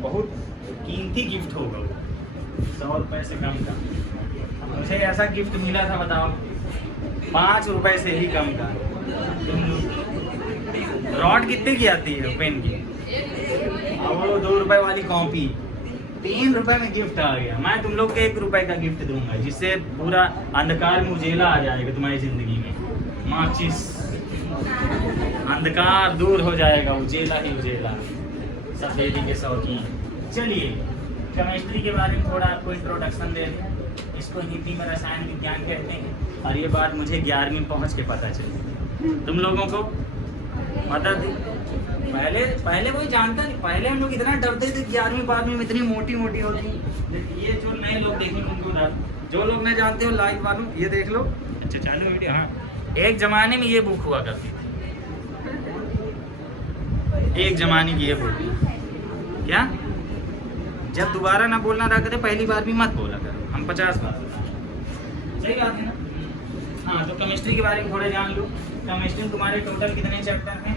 बहुत कीमती गिफ्ट होगा वो, 100 रुपये से कम का। मुझे ऐसा गिफ्ट मिला था बताओ 5 रुपए से ही कम का। रॉड कितने की आती है पेन की, और वो 2 रुपए वाली कॉपी 3 रुपए में गिफ्ट आ गया। मैं तुम लोग को 1 रुपए का गिफ्ट दूंगा जिससे पूरा अंधकार में उजेला आ जाएगा तुम्हारी जिंदगी में। माचिस, अंधकार दूर हो जाएगा, उजेला ही उजेला, सफेदी के शौकीन। चलिए केमिस्ट्री के बारे में थोड़ा आपको इंट्रोडक्शन दे दें। इसको हिंदी में रसायन विज्ञान कहते हैं, और ये बात मुझे 11वीं में पहुँच के पता चली। तुम लोगों को पता थी? पहले कोई जानता नहीं। पहले हम लोग इतना डरते थे 11वीं 12वीं में इतनी मोटी मोटी होती। ये जो नए लोग देखेंगे उनको, जो लोग नहीं जानते हो लाइव वालों, ये देख लो। अच्छा चालू वीडियो। हाँ, एक जमाने में ये बुक हुआ करती थी, एक जमाने की ये बुक। क्या जब दोबारा ना बोलना रहा करे, पहली बार भी मत बोला करो, हम 50 बार। सही बात है ना? हाँ, तो केमिस्ट्री के बारे में थोड़ा जान लो। केमिस्ट्री में तुम्हारे टोटल कितने चैप्टर हैं?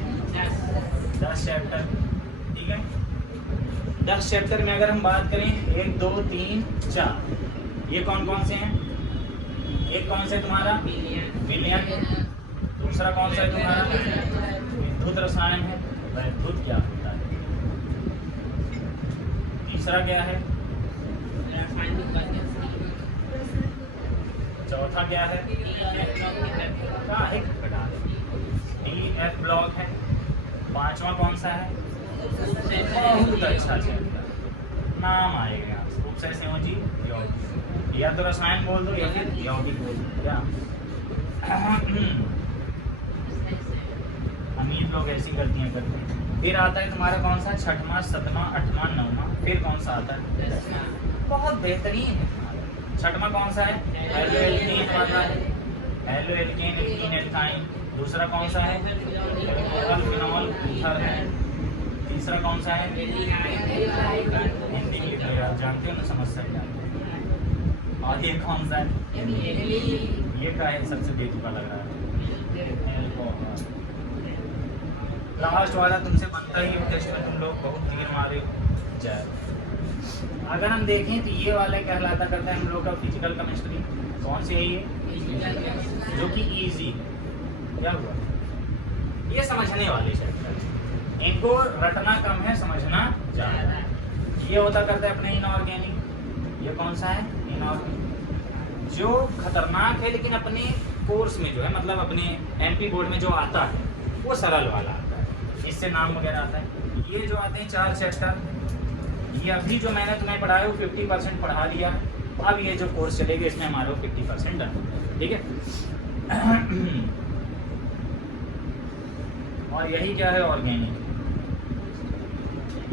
10 चैप्टर। ठीक है, 10 चैप्टर में अगर हम बात करें 1 2 3 4, ये कौन कौन से हैं? एक कौन सा है तुम्हारा? विलयन। दूसरा कौन सा है तुम्हारा? विद्युत रसायन है। विद्युत क्या होता है? तीसरा क्या है? चौथा क्या है? DF ब्लॉक है। पांचवा कौन सा है? बहुत अच्छा चैप्टर, नाम आएगा उपसय संयोजी यौगिक। या तो रसायन बोल दो या फिर यौगिक बोल दो। क्या अमीर लोग ऐसी करती हैं करते हैं। फिर आता है तुम्हारा कौन सा? 6वां 7वां 8वां 9वां। फिर कौन सा आता है? बहुत बेहतरीन है। 6वां कौन सा है? हेलो एल्कीन वाला है। Hello alkene, alkene alkyne. दूसरा कौन सा है? फिनॉल ईथर है। तीसरा कौन सा है? हिंदी लिख लो आप जानते हो ना, समझ सकते हैं। और ये कौन सा है? ये का है सबसे बेतुका लग रहा है, एल्कोहल। लास्ट वाला तुमसे बनता ही टेस्ट में, तुम लोग बहुत तीर मारे हो जाए। अगर हम देखें तो ये वाला कहलाता करता है हम लोग का फिजिकल केमिस्ट्री। कौन सी है ये? जो कि इजी। क्या हुआ? ये समझने वाले चैप्टर, इनको रटना कम है, समझना ज़्यादा है। ये होता करता है अपने इनऑर्गेनिक। ये कौन सा है? इनऑर्गेनिक, जो खतरनाक है लेकिन अपने कोर्स में जो है, मतलब अपने MP बोर्ड में जो आता है वो सरल वाला आता है, इससे नाम वगैरह आता है। ये जो आते हैं 4 चैप्टर, ये अभी जो मैंने तुम्हें पढ़ाया वो 50% पढ़ा लिया है। अब ये जो कोर्स चलेगा इसमें हमारा 50% डन। ठीक है। और यही क्या है? ऑर्गेनिक।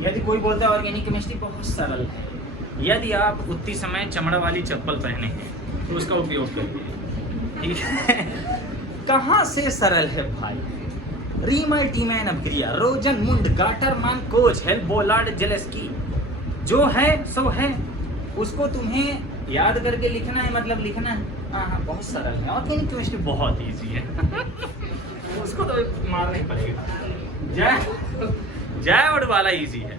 यदि कोई बोलता है ऑर्गेनिक केमिस्ट्री बहुत सरल है, यदि आप उतनी समय चमड़ा वाली चप्पल पहने हैं तो उसका उपयोग करिए। ठीक है। कहाँ से सरल है भाई? रीमल टीमैन अभिक्रिया, Rosenmund Gattermann Koch Hell Volhard Zelinsky, जो है सो है, उसको तुम्हें याद करके लिखना है, मतलब लिखना है। हाँ, बहुत सरल है। ऑर्गेनिक केमिस्ट्री बहुत ईजी है। उसको तो मारना ही पड़ेगा। जयवुड वाला इजी है।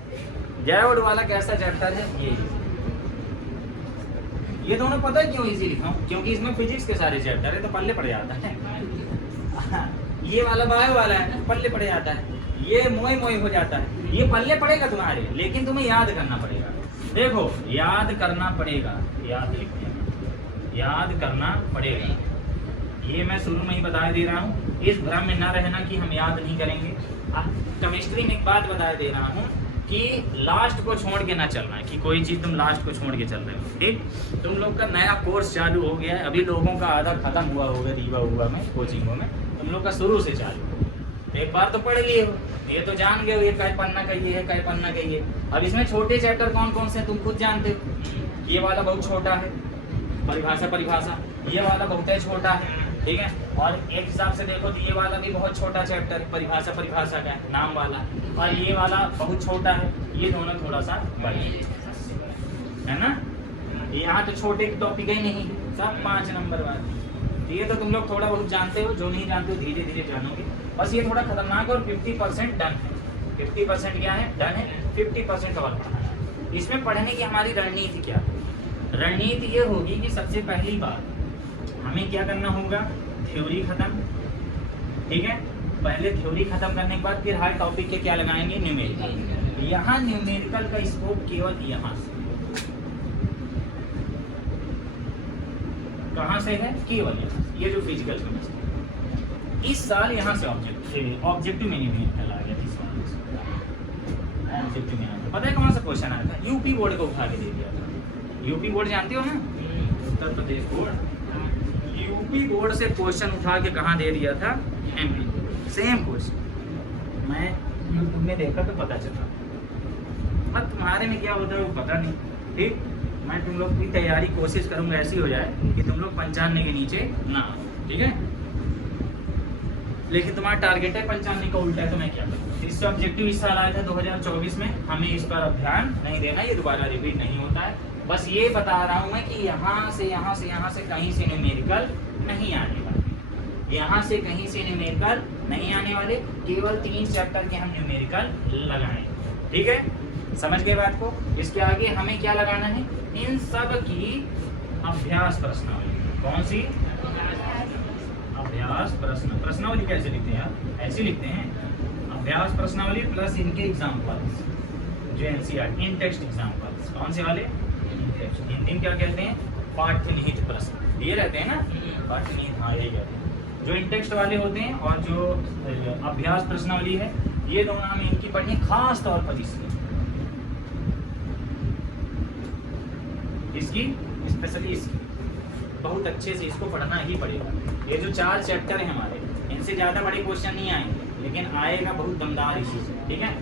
जयवुड वाला कैसा चैप्टर है? ये दोनों पता है क्यों इजी लिखा हूँ? क्योंकि इसमें फिजिक्स के सारे चैप्टर है तो पल्ले पड़ जाता है। ये वाला बायो वाला है, पल्ले पड़ जाता है। ये मोए मोए हो जाता है। ये पल्ले पड़ेगा तुम्हारे, लेकिन तुम्हें याद करना पड़ेगा। देखो, याद करना पड़ेगा, याद याद करना पड़ेगा। ये मैं शुरू में ही बता दे रहा हूँ, इस भ्रम में ना रहना कि हम याद नहीं करेंगे। केमिस्ट्री में एक बात बता दे रहा हूँ कि लास्ट को छोड़ के ना चलना है, कि कोई चीज़ तुम लास्ट को छोड़ के चल रहे हो। ठीक, तुम लोग का नया कोर्स चालू हो गया है, अभी लोगों का आधा खत्म हुआ होगा रीवा हुआ में, कोचिंगों में। तुम लोग का शुरू से चालू, एक बार तो पढ़ लिए हो, ये तो जान गए हो ये कै पन्ना कहिए है, कै पन्ना कहिए। अब इसमें छोटे चैप्टर कौन कौन से तुम खुद जानते हो। ये वाला बहुत छोटा है, परिभाषा। ये वाला बहुत ही छोटा है, ठीक है। और एक हिसाब से देखो तो ये वाला भी बहुत छोटा चैप्टर, परिभाषा का है, नाम वाला। और ये वाला बहुत छोटा है, ये दोनों थोड़ा सा बड़े है ना। यहाँ तो छोटे टॉपिक ही नहीं, सब 5 नंबर वाले। तो ये तो तुम लोग थोड़ा बहुत जानते हो, जो नहीं जानते हो धीरे धीरे जानोगे। बस ये थोड़ा खतरनाक और 50% डन है। 50% क्या है? डन है। 50% और पढ़ाना है। इसमें पढ़ने की हमारी रणनीति क्या है? रणनीति ये होगी कि सबसे पहली बात हमें क्या करना होगा, थ्योरी खत्म, ठीक है। पहले थ्योरी खत्म करने के बाद फिर हर टॉपिक के क्या लगाएंगे, न्यूमेरिकल। यहाँ न्यूमेरिकल का स्कोप केवल यहाँ से, कहाँ से है, केवल यहाँ से। ये जो फिजिकल केमिस्ट्री इस साल यहाँ से ऑब्जेक्टिव में न्यूमेरिकल आ गया, इस साल ऑब्जेक्टिव में आ गया। पता है कौन सा क्वेश्चन आया था? यूपी बोर्ड को उठा के दे दिया था। यूपी बोर्ड जानते हो ना, Uttar Pradesh board. UP board से क्वेश्चन उठा के कहाँ दे दिया था, एमपी। सेम क्वेश्चन मैं यूट्यूब में देखा तो पता चला। अब तुम्हारे में क्या होता है वो पता नहीं, ठीक। मैं तुम लोग की तैयारी कोशिश करूंगा ऐसी हो जाए कि तुम लोग 95 के नीचे ना, ठीक है। लेकिन तुम्हारा टारगेट है 95 का उल्टा है, तो मैं क्या करूँ। इससे ऑब्जेक्टिव इस साल आया था 2024 में, हमें इस पर अब ध्यान नहीं देना, ये दोबारा रिपीट नहीं होता है। बस ये बता रहा हूँ मैं कि यहाँ से कहीं से न्यूमेरिकल नहीं आने वाले, यहाँ से कहीं से न्यूमेरिकल नहीं आने वाले। केवल 3 चैप्टर के हम न्यूमेरिकल लगाएं, ठीक है। समझ गए बात को। इसके आगे हमें क्या लगाना है, इन सब की अभ्यास प्रश्नावली। कौन सी? अभ्यास प्रश्नावली कैसे लिखते हैं यार, ऐसे लिखते हैं अभ्यास प्रश्नावली प्लस इनके एग्जाम्पल्स, जो एनसीईआरटी इन टेक्स्ट एग्जाम्पल्स। कौन से वाले? हिंदी में क्या कहते हैं, पाठ्यनिहित प्रश्न, ये रहते हैं ना पाठ्यनिहित, हाँ यही कहते हैं। जो इन टेक्स्ट वाले होते हैं और जो अभ्यास प्रश्नावली है, ये दोनों हमें इनकी पढ़नी खास तौर पर इसकी स्पेशली इसकी बहुत अच्छे से इसको पढ़ना ही पड़ेगा। ये जो 4 चैप्टर हैं हमारे, इनसे ज़्यादा बड़े क्वेश्चन नहीं आएंगे, लेकिन आएगा बहुत दमदार इसी से, ठीक है।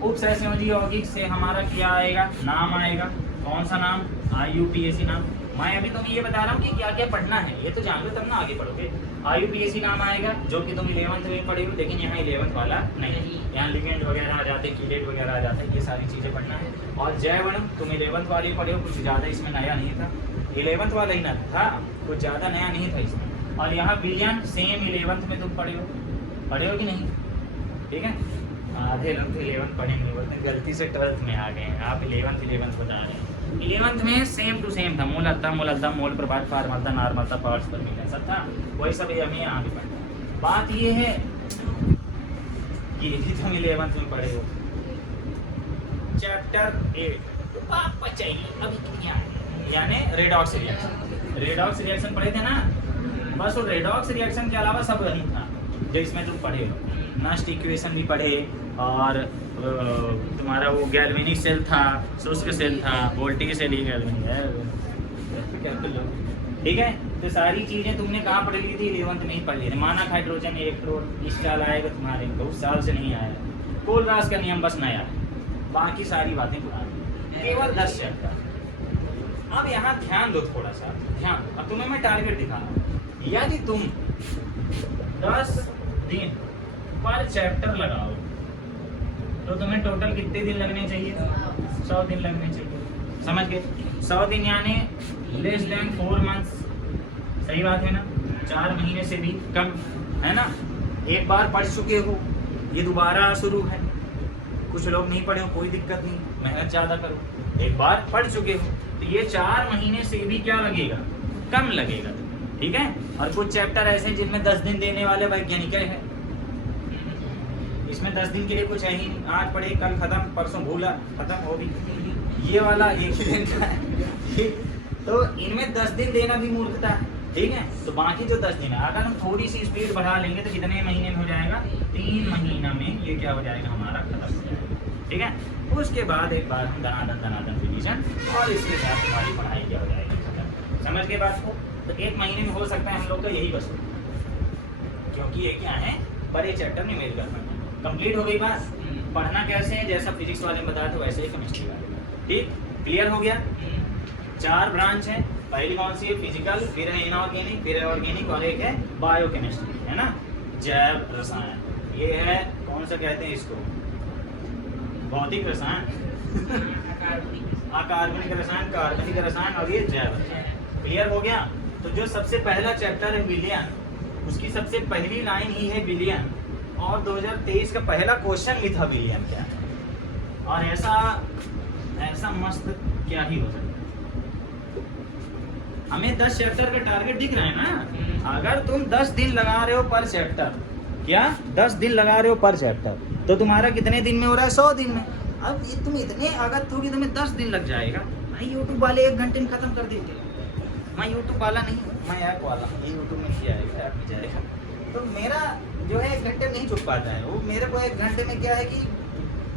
उप सहसंयोजी यौगिक से हमारा क्या आएगा, नाम आएगा। कौन सा नाम? IUPAC नाम। मैं अभी तुम्हें ये बता रहा हूँ कि क्या क्या पढ़ना है, ये तो जान लो तब ना आगे पढ़ोगे। IUPAC नाम आएगा, जो कि तुम 11th में पढ़े हो, लेकिन यहाँ 11th वाला नहीं, यहाँ लिगेंड वगैरह आ जाते हैं, कीलेट वगैरह आ जाते हैं, ये सारी चीज़ें पढ़ना है। और जैवणम तुम 11th वाले पढ़े हो, कुछ ज़्यादा इसमें नया नहीं था, 11th वाला ही ना था, कुछ ज़्यादा नया नहीं था इसमें। और यहाँ विलियन सेम 11th में तुम पढ़े हो कि नहीं, ठीक है। आधे लोग तो 11th पढ़े नहीं, बोलते हैं गलती से 12th में आ गए हैं, आप 11th बता रहे हैं। 11th में सेम टू सेम था, मूलतः मोल प्रभाव फार्मलता नार्मलता पार्ट्स पर मिला सब था, वही सब हमें यहाँ भी पढ़ना। बात ये है, ये भी तुम 11th में पढ़े हो। चैप्टर 8 तो आप बचाइए अभी क्या है, यानी रेडॉक्स रिएक्शन पढ़े थे ना, बस वो रेडॉक्स रिएक्शन के अलावा सब वही था जो इसमें तुम पढ़े हो। नस्ट इक्वेशन भी पढ़े, और तुम्हारा वो गैल्वेनिक सेल था, शुष्क सेल था, वोल्टेज सेल ही गैल्वेनिक है, ठीक है। तो सारी चीज़ें तुमने कहाँ पढ़ ली थी, 11th में ही पढ़ ली थी। मानक हाइड्रोजन इलेक्ट्रोड इस साल आएगा तुम्हारे, बहुत साल से नहीं आया। कोलरास का नियम बस नया, बाकी सारी बातें पुरानी, केवल 10 चैप्टर। अब यहाँ ध्यान दो, थोड़ा सा ध्यान दो। अब तुम्हें मैं टारगेट दिखा रहा हूँ, यदि तुम 10 दिन पर चैप्टर लगाओ तो तुम्हें टोटल कितने दिन लगने चाहिए, 100 दिन लगने चाहिए। समझ गए? 100 दिन यानी लेस देन 4 मंथ्स, सही बात है ना, 4 महीने से भी कम, है ना। एक बार पढ़ चुके हो, ये दोबारा शुरू है। कुछ लोग नहीं पढ़े हो, कोई दिक्कत नहीं, मेहनत ज़्यादा करो। एक बार पढ़ चुके हो तो ये 4 महीने से भी क्या लगेगा, कम लगेगा, ठीक है। और कुछ चैप्टर ऐसे जिनमें 10 दिन देने वाले वैज्ञानिक है, इसमें 10 दिन के लिए कुछ है ही, आज पढ़े कल खत्म, परसों भूला खत्म हो भी। ये वाला एक ही दिन का है, ठीक। तो इनमें 10 दिन देना भी मूर्खता है, ठीक है। तो बाकी जो 10 दिन है, अगर हम थोड़ी सी स्पीड बढ़ा लेंगे तो कितने महीने में हो जाएगा, 3 महीना में ये क्या हो जाएगा, हमारा खत्म हो जाएगा, ठीक है। उसके बाद एक बार हम दनादन रिवीजन, और इसके साथ हमारी पढ़ाई क्या हो जाएगी खत्म। समझ के बात को? तो 1 महीने में हो सकता है हम लोग का यही बस, क्योंकि ये क्या है, बड़े चैप्टर में मेल कर कंप्लीट हो गई बात। पढ़ना कैसे है, जैसा फिजिक्स वाले ने बताया था वैसे ही केमिस्ट्री वाले, ठीक। क्लियर हो गया? 4 ब्रांच है, पहली कौन सी है, फिजिकल, फिर है इनऑर्गेनिक, फिर है ऑर्गेनिक, और एक है बायोकेमिस्ट्री, है ना, जैव रसायन। ये है कौन सा कहते हैं इसको, भौतिक रसायन, अकार्बनिक रसायन, कार्बनिक रसायन, और ये जैव रसायन। क्लियर हो गया? तो जो सबसे पहला चैप्टर है विलियन, उसकी सबसे पहली लाइन ही है विलियन, और 2023 का पहला क्वेश्चन भी था विलियन क्या है। और ऐसा ऐसा मस्त क्या ही हो सकता है। हमें 10 चैप्टर का टारगेट दिख रहा है ना। अगर तुम 10 दिन लगा रहे हो पर चैप्टर, क्या 10 दिन लगा रहे हो पर चैप्टर, तो तुम्हारा कितने दिन में हो रहा है? 100 दिन में। अब ये तुम इतने आगत हो कि तुम्हें 10 दिन लग जाएगा। भाई यूट्यूब वाले 1 घंटे में ख़त्म कर देंगे। मैं यूट्यूब वाला नहीं हूँ, मैं ऐप वाला हूँ। ये यूट्यूब में किया है, ऐप में जाएगा। तो मेरा जो है 1 घंटे में नहीं चुप पाता है वो। मेरे को 1 घंटे में क्या है कि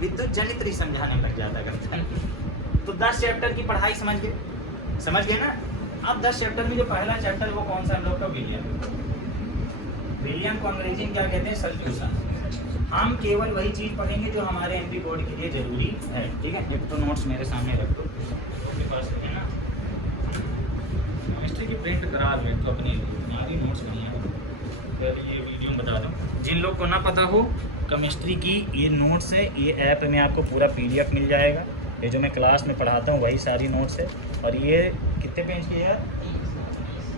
विद्युत जनित ही समझाने लग जाता करता है। तो 10 चैप्टर की पढ़ाई समझ गए ना। अब 10 चैप्टर में जो पहला चैप्टर वो कौन सा हम लोग का? विलियम को अंग्रेजी में क्या कहते हैं? सॉल्यूशन। हम केवल वही चीज़ पढ़ेंगे जो हमारे एमपी बोर्ड के लिए जरूरी है, ठीक है। एक तो नोट्स मेरे सामने रख दो, आपके पास है ना। केमिस्ट्री की प्रिंट करा लो तो अपनी मेरी नोट्स बनी है। तो ये वीडियो बता दूँ जिन लोग को ना पता हो, केमिस्ट्री की ये नोट्स है, ये ऐप में आपको पूरा PDF मिल जाएगा। ये जो मैं क्लास में पढ़ाता हूँ वही सारी नोट्स है। और ये कितने पेज की है यार?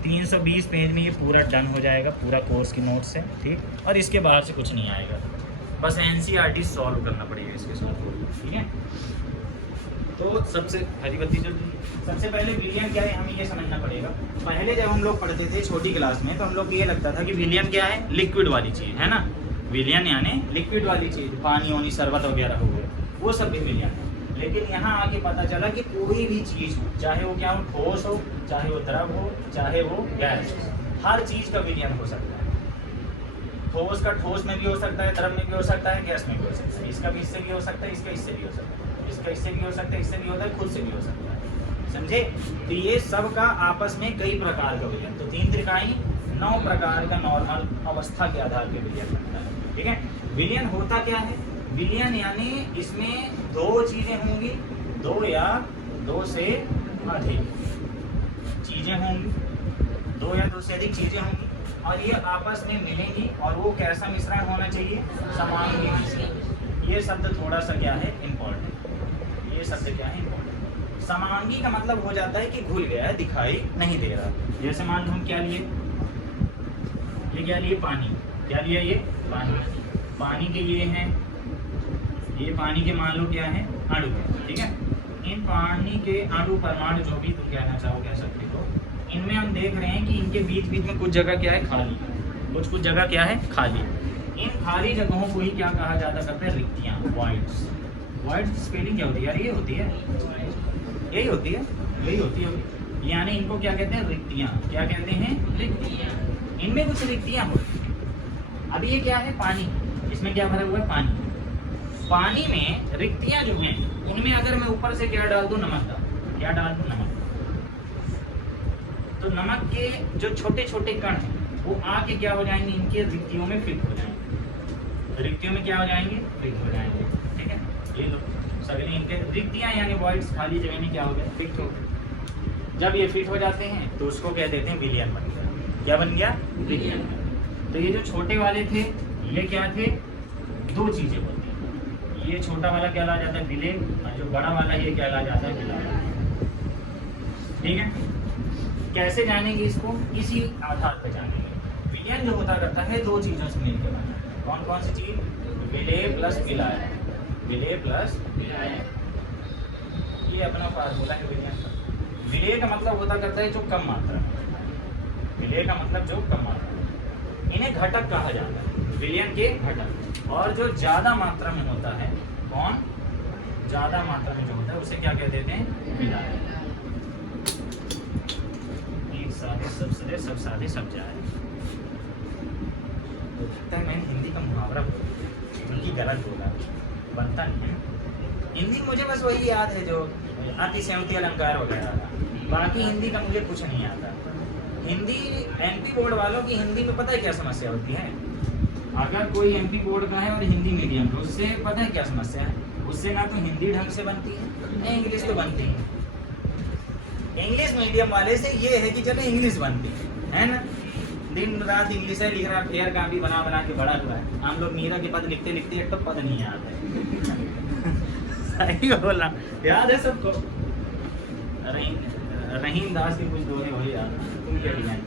320 पेज में ये पूरा डन हो जाएगा। पूरा कोर्स की नोट्स है, ठीक। और इसके बाहर से कुछ नहीं आएगा, बस NCERT सॉल्व करना पड़ेगा इसके साथ, ठीक है। तो सबसे हरी बत्ती जल्दी। सबसे पहले विलियम क्या है हमें ये समझना पड़ेगा। पहले जब हम लोग पढ़ते थे छोटी क्लास में तो हम लोग को ये लगता था कि विलियम क्या है? लिक्विड वाली चीज़ है ना। विलियन यानी लिक्विड वाली चीज़, पानी वानी शरबत वगैरह हो गया, वो सब भी विलियन है। लेकिन यहाँ आके पता चला कि कोई भी चीज़ हो, चाहे वो क्या हो, ठोस हो, चाहे वो द्रव हो, चाहे वो गैस हो, हर चीज़ का विलियन हो सकता है। ठोस का ठोस में भी हो सकता है, द्रव में भी हो सकता है, गैस में भी हो सकता है। इसका भी इससे भी हो सकता है, इसका इससे भी हो सकता है, इसका इससे भी हो सकता है, इससे भी होता है, खुद से भी हो सकता है। समझे? तो ये सब का आपस में कई प्रकार का विलियन। तो 3 त्रिकाई 9 प्रकार का नॉर्मल अवस्था के आधार पर विलियन बनता है, ठीक है। विलियन होता क्या है? विलियन यानी इसमें 2 चीज़ें होंगी, 2 या 2 से अधिक चीज़ें होंगी, 2 या 2 से अधिक चीज़ें होंगी और ये आपस में मिलेंगी। और वो कैसा मिश्रण होना चाहिए? समांगी मिश्रण। ये शब्द थोड़ा सा क्या है? इम्पोर्टेंट। ये शब्द क्या है? इम्पोर्टेंट। समांगी का मतलब हो जाता है कि घुल गया है, दिखाई नहीं दे रहा। जैसे मान लो हम क्या लिए? ये क्या लिए? पानी। क्या लिया? ये पानी। पानी के लिए हैं, ये पानी के मान लो क्या है? अणु, ठीक है। इन पानी के अणु परमाणु जो भी तुम कहना चाहो कह सकते हो, इनमें हम देख रहे हैं कि इनके बीच बीच में कुछ जगह क्या है? खाली। कुछ जगह क्या है? खाली। इन खाली जगहों को ही क्या कहा जाता करता है? रिक्तियाँ, वॉइड्स। वॉइड्स स्पेलिंग क्या होती है यार? ये होती है, यही होती है, यही होती है। यानी इनको क्या कहते हैं? रिक्तियाँ। क्या कहते हैं? रिक्तियाँ। इनमें कुछ रिक्तियाँ होती हैं। अब ये क्या है? पानी। इसमें क्या भरा हुआ है? पानी। पानी में रिक्तियाँ जो हैं उनमें अगर मैं ऊपर से क्या डाल दूँ? नमक डाल। क्या डाल दूँ? नमक। तो नमक के जो छोटे छोटे कण हैं वो आके क्या हो जाएंगे? इनके रिक्तियों में फिट हो जाएंगे। रिक्तियों में क्या हो जाएंगे? फिट हो जाएंगे, ठीक है। ये लो सगले इनके रिक्तियाँ यानी वॉइड्स, खाली जगह में क्या हो गया? फिट हो गए। जब ये फिट हो जाते हैं तो उसको क्या देते हैं? विलियन बन गया। क्या बन गया? विलियन। तो ये जो छोटे वाले थे ये क्या थे? 2 चीज़ें होती हैं। ये छोटा वाला क्या ला जाता है? विलेय, और जो बड़ा वाला ये क्या ला जाता है? विलायक, ठीक है। कैसे जानेंगे इसको? इसी आधार पर जानेंगे। विलियन जो होता करता है 2 चीज़ों से मिलकर बना। कौन कौन सी चीज़? विलेय प्लस विलायक। विलेय प्लस विलायक, ये अपना फार्मूला है विलियन का। विलेय का मतलब होता करता है जो कम मात्रा में। विलेय का मतलब जो कम मात्रा में। इन्हें घटक कहा जाता है, विलियन के घटक। और जो ज़्यादा मात्रा में होता है, कौन? ज़्यादा मात्रा में जो होता है उसे क्या कह देते हैं? विलायक। एक सादे सब सदे, सब सादे सब जाए। तो लगता है मैंने हिंदी का मुहावरा बोला, क्योंकि गलत बोला, बनता नहीं है। हिंदी मुझे बस वही याद है जो अतिशयोक्ति अलंकार वगैरह था, बाकी हिंदी का मुझे कुछ नहीं आता। हिंदी एमपी बोर्ड वालों की हिंदी में पता है क्या समस्या होती है? अगर कोई एमपी बोर्ड का है और हिंदी मीडियम का, उससे पता है क्या समस्या है? उससे ना तो हिंदी ढंग से बनती है ना इंग्लिश तो बनती है। इंग्लिश मीडियम वाले से ये है कि चलो इंग्लिश बनती है ना, दिन रात इंग्लिश है लिख रहा, फेयर का भी बना बना के बड़ा हुआ है। हम लोग मीरा के पद लिखते लिखते एक तो पद नहीं आता है। सही बोला, याद है सबको? रहीम दास के कुछ दोहे वही याद। तुम क्या डिजाइन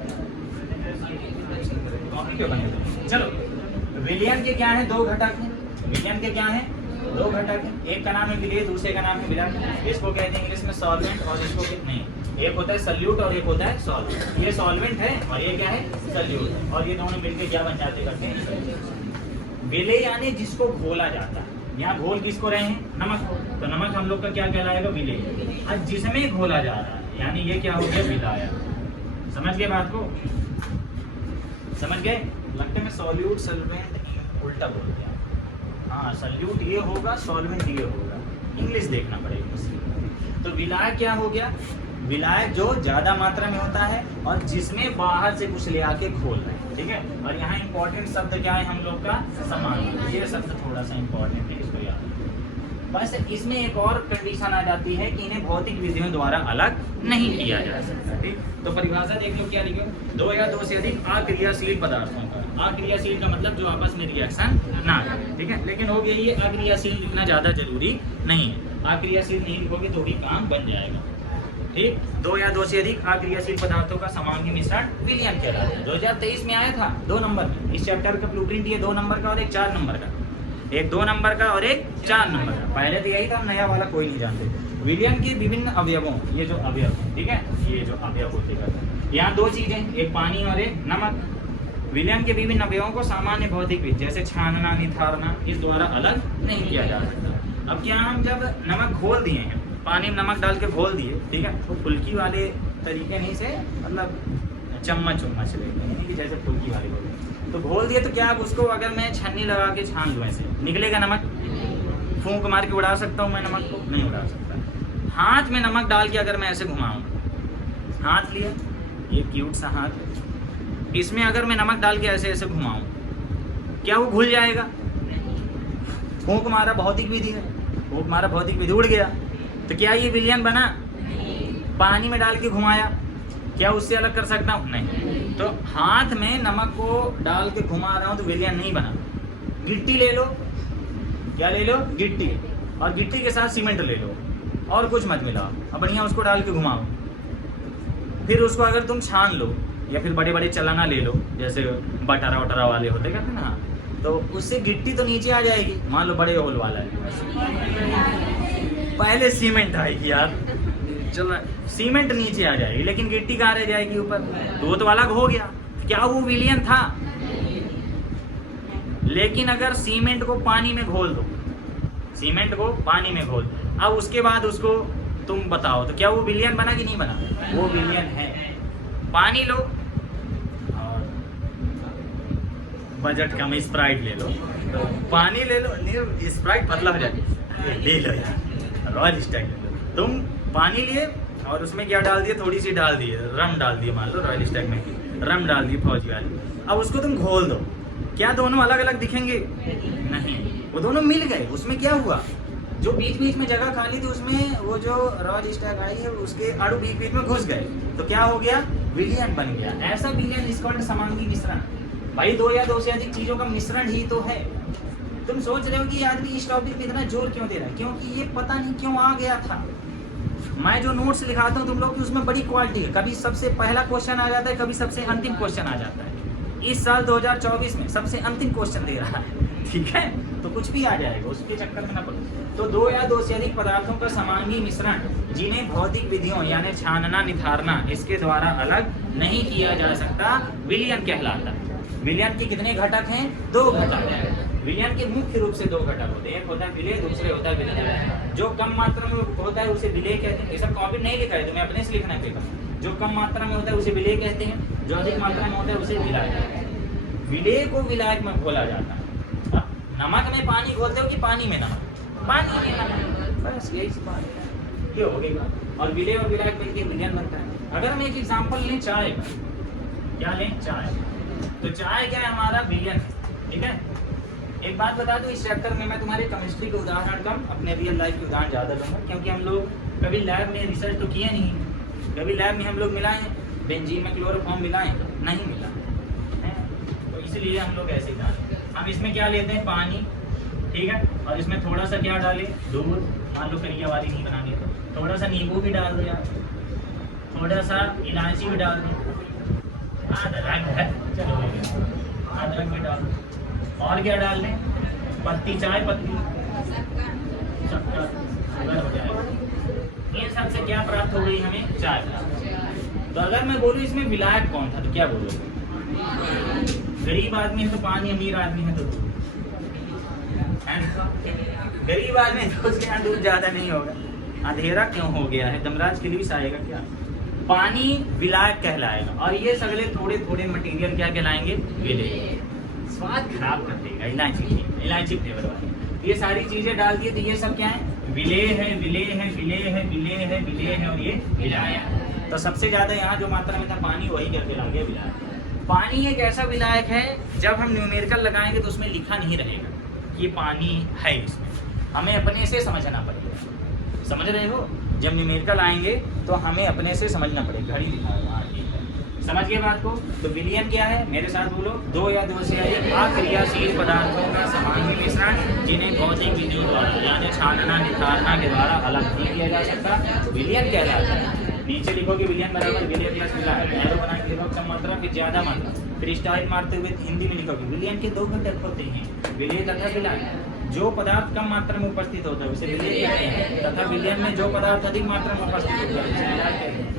कॉपी क्यों बने? चलो, विलियन के क्या है? 2 घटक हैं। विलियन के क्या है? दो घटक है, एक का नाम है विलेय, दूसरे का नाम है विलायक। इसको कहते हैं इंग्लिश में सॉल्वेंट, और इसको कितने, एक होता है सल्यूट और एक होता है सॉल्वेंट। ये सॉल्वेंट है और ये क्या है, सल्यूट, और ये दोनों मिलकर क्या बन जाते करते हैं, विलेय, यानी जिसको घोला जाता है। यहाँ घोल किसको रहे हैं, नमक को, तो नमक हम लोग का क्या कहलाएगा, विलेय। और जिसमें घोला जा रहा है यानी ये क्या हो गया, विलायक। समझ गए बात को, समझ गए। लगते में सॉल्यूट सॉल्वेंट उल्टा बोल गया। हाँ, सल्यूट ये होगा, सॉल्वेंट ये होगा, इंग्लिश देखना पड़ेगा इसलिए। तो विलायक क्या हो गया, विलायक जो ज्यादा मात्रा में होता है और जिसमें बाहर से कुछ ले आके घोल रहे हैं, ठीक है। और यहाँ इंपॉर्टेंट शब्द क्या है हम लोग का, समान। ये शब्द थोड़ा सा इंपॉर्टेंट है, इसको याद। बस इसमें एक और कंडीशन आ जाती है कि इन्हें भौतिक विधियों द्वारा अलग नहीं किया जा सकता, ठीक। तो परिभाषा देख लो क्या लिखे, दो या दो से अधिक अक्रियाशील पदार्थों का। अक्रियाशील का मतलब जो आपस में रिएक्शन ना करें, ठीक है। लेकिन हो गया ये अक्रियाशील लिखना ज्यादा जरूरी नहीं है, अक्रियाशील नहीं लिखोगे तो भी काम बन जाएगा, ठीक। दो या दो से अधिक अक्रियाशील पदार्थों का समांगी मिश्रण विलयन कहलाता है। 2023 में आया था 2 नंबर में, इस चैप्टर का ब्लूप्रिंट ये 2 नंबर का और एक 4 नंबर का, एक 2 नंबर का और एक 4 नंबर का। पहले तो यही था, नया वाला कोई नहीं जानते। विलयन के विभिन्न अवयवों, ये जो अवयव है, ठीक है, ये जो अवयव होते हैं, यहाँ 2 चीजें, एक पानी और एक नमक। विलयन के विभिन्न अवयवों को सामान्य भौतिक विधि जैसे छानना, निथारना, इस द्वारा अलग नहीं किया जा सकता। अब क्या, हम जब नमक घोल दिए हैं, पानी में नमक डाल के घोल दिए, ठीक है, तो फुल्की वाले तरीके नहीं से, मतलब चम्मच उम्मच लेते हैं कि जैसे फुल्की वाले घोल, तो घोल दिए तो क्या, अब उसको अगर मैं छन्नी लगा के छान लूँ ऐसे, निकलेगा नमक? फूंक मार के उड़ा सकता हूँ मैं नमक को? नहीं उड़ा सकता। हाथ में नमक डाल के अगर मैं ऐसे घुमाऊँ, हाथ लिया, ये क्यूट सा हाथ, इसमें अगर मैं नमक डाल के ऐसे ऐसे घुमाऊँ, क्या वो घुल जाएगा? फूंक मारा, भौतिक विधि है, फूंक मारा, भौतिक विधि, उड़ गया, तो क्या ये विलयन बना? पानी में डाल के घुमाया, क्या उससे अलग कर सकता हूँ? नहीं। तो हाथ में नमक को डाल के घुमा रहा हूँ तो विलयन नहीं बना। गिट्टी ले लो, क्या ले लो? गिट्टी, और गिट्टी के साथ सीमेंट ले लो और कुछ मत मिलाओ, अब बढ़िया उसको डाल के घुमाओ, फिर उसको अगर तुम छान लो या फिर बड़े बड़े चलाना ले लो, जैसे बटारा वटारा वाले होते कहते हैं ना, तो उससे गिट्टी तो नीचे आ जाएगी, मान लो बड़े होल वाला है, पहले सीमेंट आएगी यार, चलो सीमेंट नीचे आ जाएगी, लेकिन गिट्टी कहाँ रह जाएगी ऊपर, तो वो तो अलग हो गया। क्या वो विलयन था? लेकिन अगर सीमेंट को पानी में घोल दो, सीमेंट को पानी में घोल दो, अब उसके बाद उसको तुम बताओ तो क्या वो विलयन बना कि नहीं बना? वो विलयन है। पानी लो और बजट कम, स्प्राइट ले लो, तो पानी ले लो, नहीं स्प्राइट पतला हो जाएगा, ले लो यार, रॉयल स्टैग ले लो। तुम पानी लिए और उसमें क्या डाल दिए, थोड़ी सी डाल दिए, रम डाल दिए, मान लो रॉयल स्टैग में रम डाल दी फौजी वाली, अब उसको तुम घोल दो, क्या दोनों अलग अलग दिखेंगे? नहीं, वो दोनों मिल गए। उसमें क्या हुआ, जो बीच बीच में जगह खाली थी उसमें वो जो रॉयल स्टैग आई है उसके अणु बीच बीच में घुस गए, तो क्या हो गया? विलयन बन गया। ऐसा विलयन इसका समांगी मिश्रण, भाई 2 या 2 से अधिक चीजों का मिश्रण ही तो है। तुम सोच रहे हो कि आदमी इस टॉपिक में इतना जोर क्यों दे रहा है, क्योंकि ये पता नहीं क्यों आ गया था। मैं जो नोट्स लिखाता हूँ तुम लोग की, उसमें बड़ी क्वालिटी है, कभी सबसे पहला क्वेश्चन आ जाता है, कभी सबसे अंतिम क्वेश्चन आ जाता है। इस साल 2024 में सबसे अंतिम क्वेश्चन दे रहा है, ठीक है, तो कुछ भी आ जाएगा, उसके चक्कर में ना पड़ो। तो 2 या 2 से अधिक पदार्थों का समांगी मिश्रण जिन्हें भौतिक विधियों यानी छानना, निथारना, इसके द्वारा अलग नहीं किया जा सकता, विलयन कहलाता है। विलयन के कितने घटक हैं? 2 घटक हैं। विलयन के मुख्य रूप से 2 घटक होते हैं, एक होता है विलेय, दूसरे होता है विलयन। जो कम मात्रा में होता है उसे विलेय कहते हैं। ये सब कॉपी नहीं लिखा है, तुम्हें अपने से लिखना पड़ेगा। जो कम मात्रा में होता है उसे विलेय कहते हैं, जो अधिक मात्रा में होता है उसे विलायक कहते हैं। विलेय को विलायक में घोला जाता है। अब नमक में पानी घोलते हो कि पानी में नमक? पानी में नमक, बस यही सी बात है, ये हो गई बात। और विलेय और विलायक मिलकर विलयन बनता है। अगर हम एक एग्जाम्पल लें चाय का, क्या लें? चाय। तो चाय क्या है? हमारा विलयन है, ठीक है। एक बात बता दूं, इस चैप्टर में मैं तुम्हारे केमिस्ट्री के उदाहरण कम, अपने रियल लाइफ के उदाहरण ज़्यादा लूँगा, क्योंकि हम लोग कभी लैब में रिसर्च तो किए नहीं, कभी लैब में हम लोग मिलाएं, बेंजीन में क्लोरोफॉर्म मिलाएं, नहीं मिला है, तो इसलिए हम लोग ऐसे ही डालें। हम इसमें क्या लेते हैं? पानी, ठीक है, और इसमें थोड़ा सा क्या डालें? दूध, मान लो करिया वाली नहीं बनानी है तो थोड़ा सा नींबू भी डाल दो यार, थोड़ा सा इलायची भी डाल दो, अदरक है, चलो अदरक भी डाल दो, और क्या डाल लें? पत्ती, चाय पत्ती, शक्कर, शुगर हो जाएगा। इन सब से क्या प्राप्त हो गई हमें? चाय प्राप्त। तो अगर मैं बोलूँ इसमें विलायक कौन था तो क्या बोलोगे? गरीब आदमी है तो पानी, अमीर आदमी है तो दूध। गरीब आदमी तो उसके यहाँ दूध ज्यादा नहीं होगा। अंधेरा क्यों हो गया है? दमराज के लिए भी आएगा क्या? पानी विलायक कहलाएगा और ये सगले थोड़े थोड़े मटेरियल क्या कहलाएंगे? विलेय। स्वाद खराब कर देगा। इलायची फ्लेवर वाली ये सारी चीजें डाल दिए तो ये सब क्या है? विलेय है, विलेय है, विलेय है, विलेय है, विलेय है और ये विलायक। तो सबसे ज्यादा यहाँ जो मात्रा में था पानी वही क्या कहलाएगा? विलायक। पानी एक ऐसा विलायक है जब हम न्यूमेरिकल लगाएंगे तो उसमें लिखा नहीं रहेगा ये पानी है, इसमें हमें अपने से समझना पड़ेगा। समझ रहे हो? जब न्यूमेरिकल आएंगे तो हमें अपने से समझना पड़ेगा। घड़ी दिखाएगा, समझ गए बात को? तो विलयन क्या है? मेरे साथ बोलो। दो या दो से अधिक अक्रियाशील पदार्थों का समांगी मिश्रण जिन्हें भौतिक विधियों द्वारा यानी छानना निखारना के द्वारा अलग नहीं किया जा सकता, विलयन कहलाता है। नीचे लिखोगे विलयन बराबर विलय प्लस विलायक, एरो बना के लिखो कम मात्रा फिर ज्यादा मात्रा, फिर स्टाइल मारते हुए हिंदी में लिखोगे विलयन के दो घटक होते हैं, विलय तथा विलायक। जो पदार्थ कम मात्रा में उपस्थित होता है उसे विलय कहते हैं तथा विलयन में जो पदार्थ अधिक मात्रा में उपस्थित होता है उसे विलायक कहते हैं।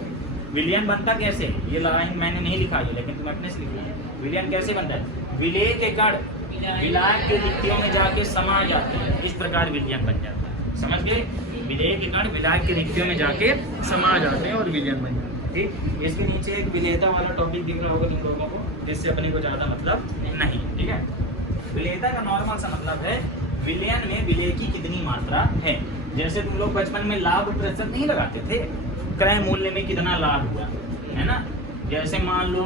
विलयन बनता कैसे? ये लाइन मैंने नहीं लिखा है लेकिन तुम अपने से लिखो। विलयन कैसे बनता है? विलेय के कण विलायक के रिक्तियों में जाके समा जाते हैं, इस प्रकार विलयन बन जाता है। समझ गए? विलेय के कण विलायक के रिक्तियों में जाके समा जाते हैं और विलयन बन जाते हैं। ठीक, इसके नीचे एक विलेयता वाला टॉपिक दिख रहा होगा तुम लोगों को, जिससे अपने को ज्यादा मतलब नहीं। ठीक है, विलेयता का नॉर्मल सा मतलब है विलयन में विलेय की कितनी मात्रा है। जैसे तुम लोग बचपन में लाभ प्रतिशत नहीं लगाते थे, क्रय मूल्य में कितना लाभ हुआ है ना। जैसे मान लो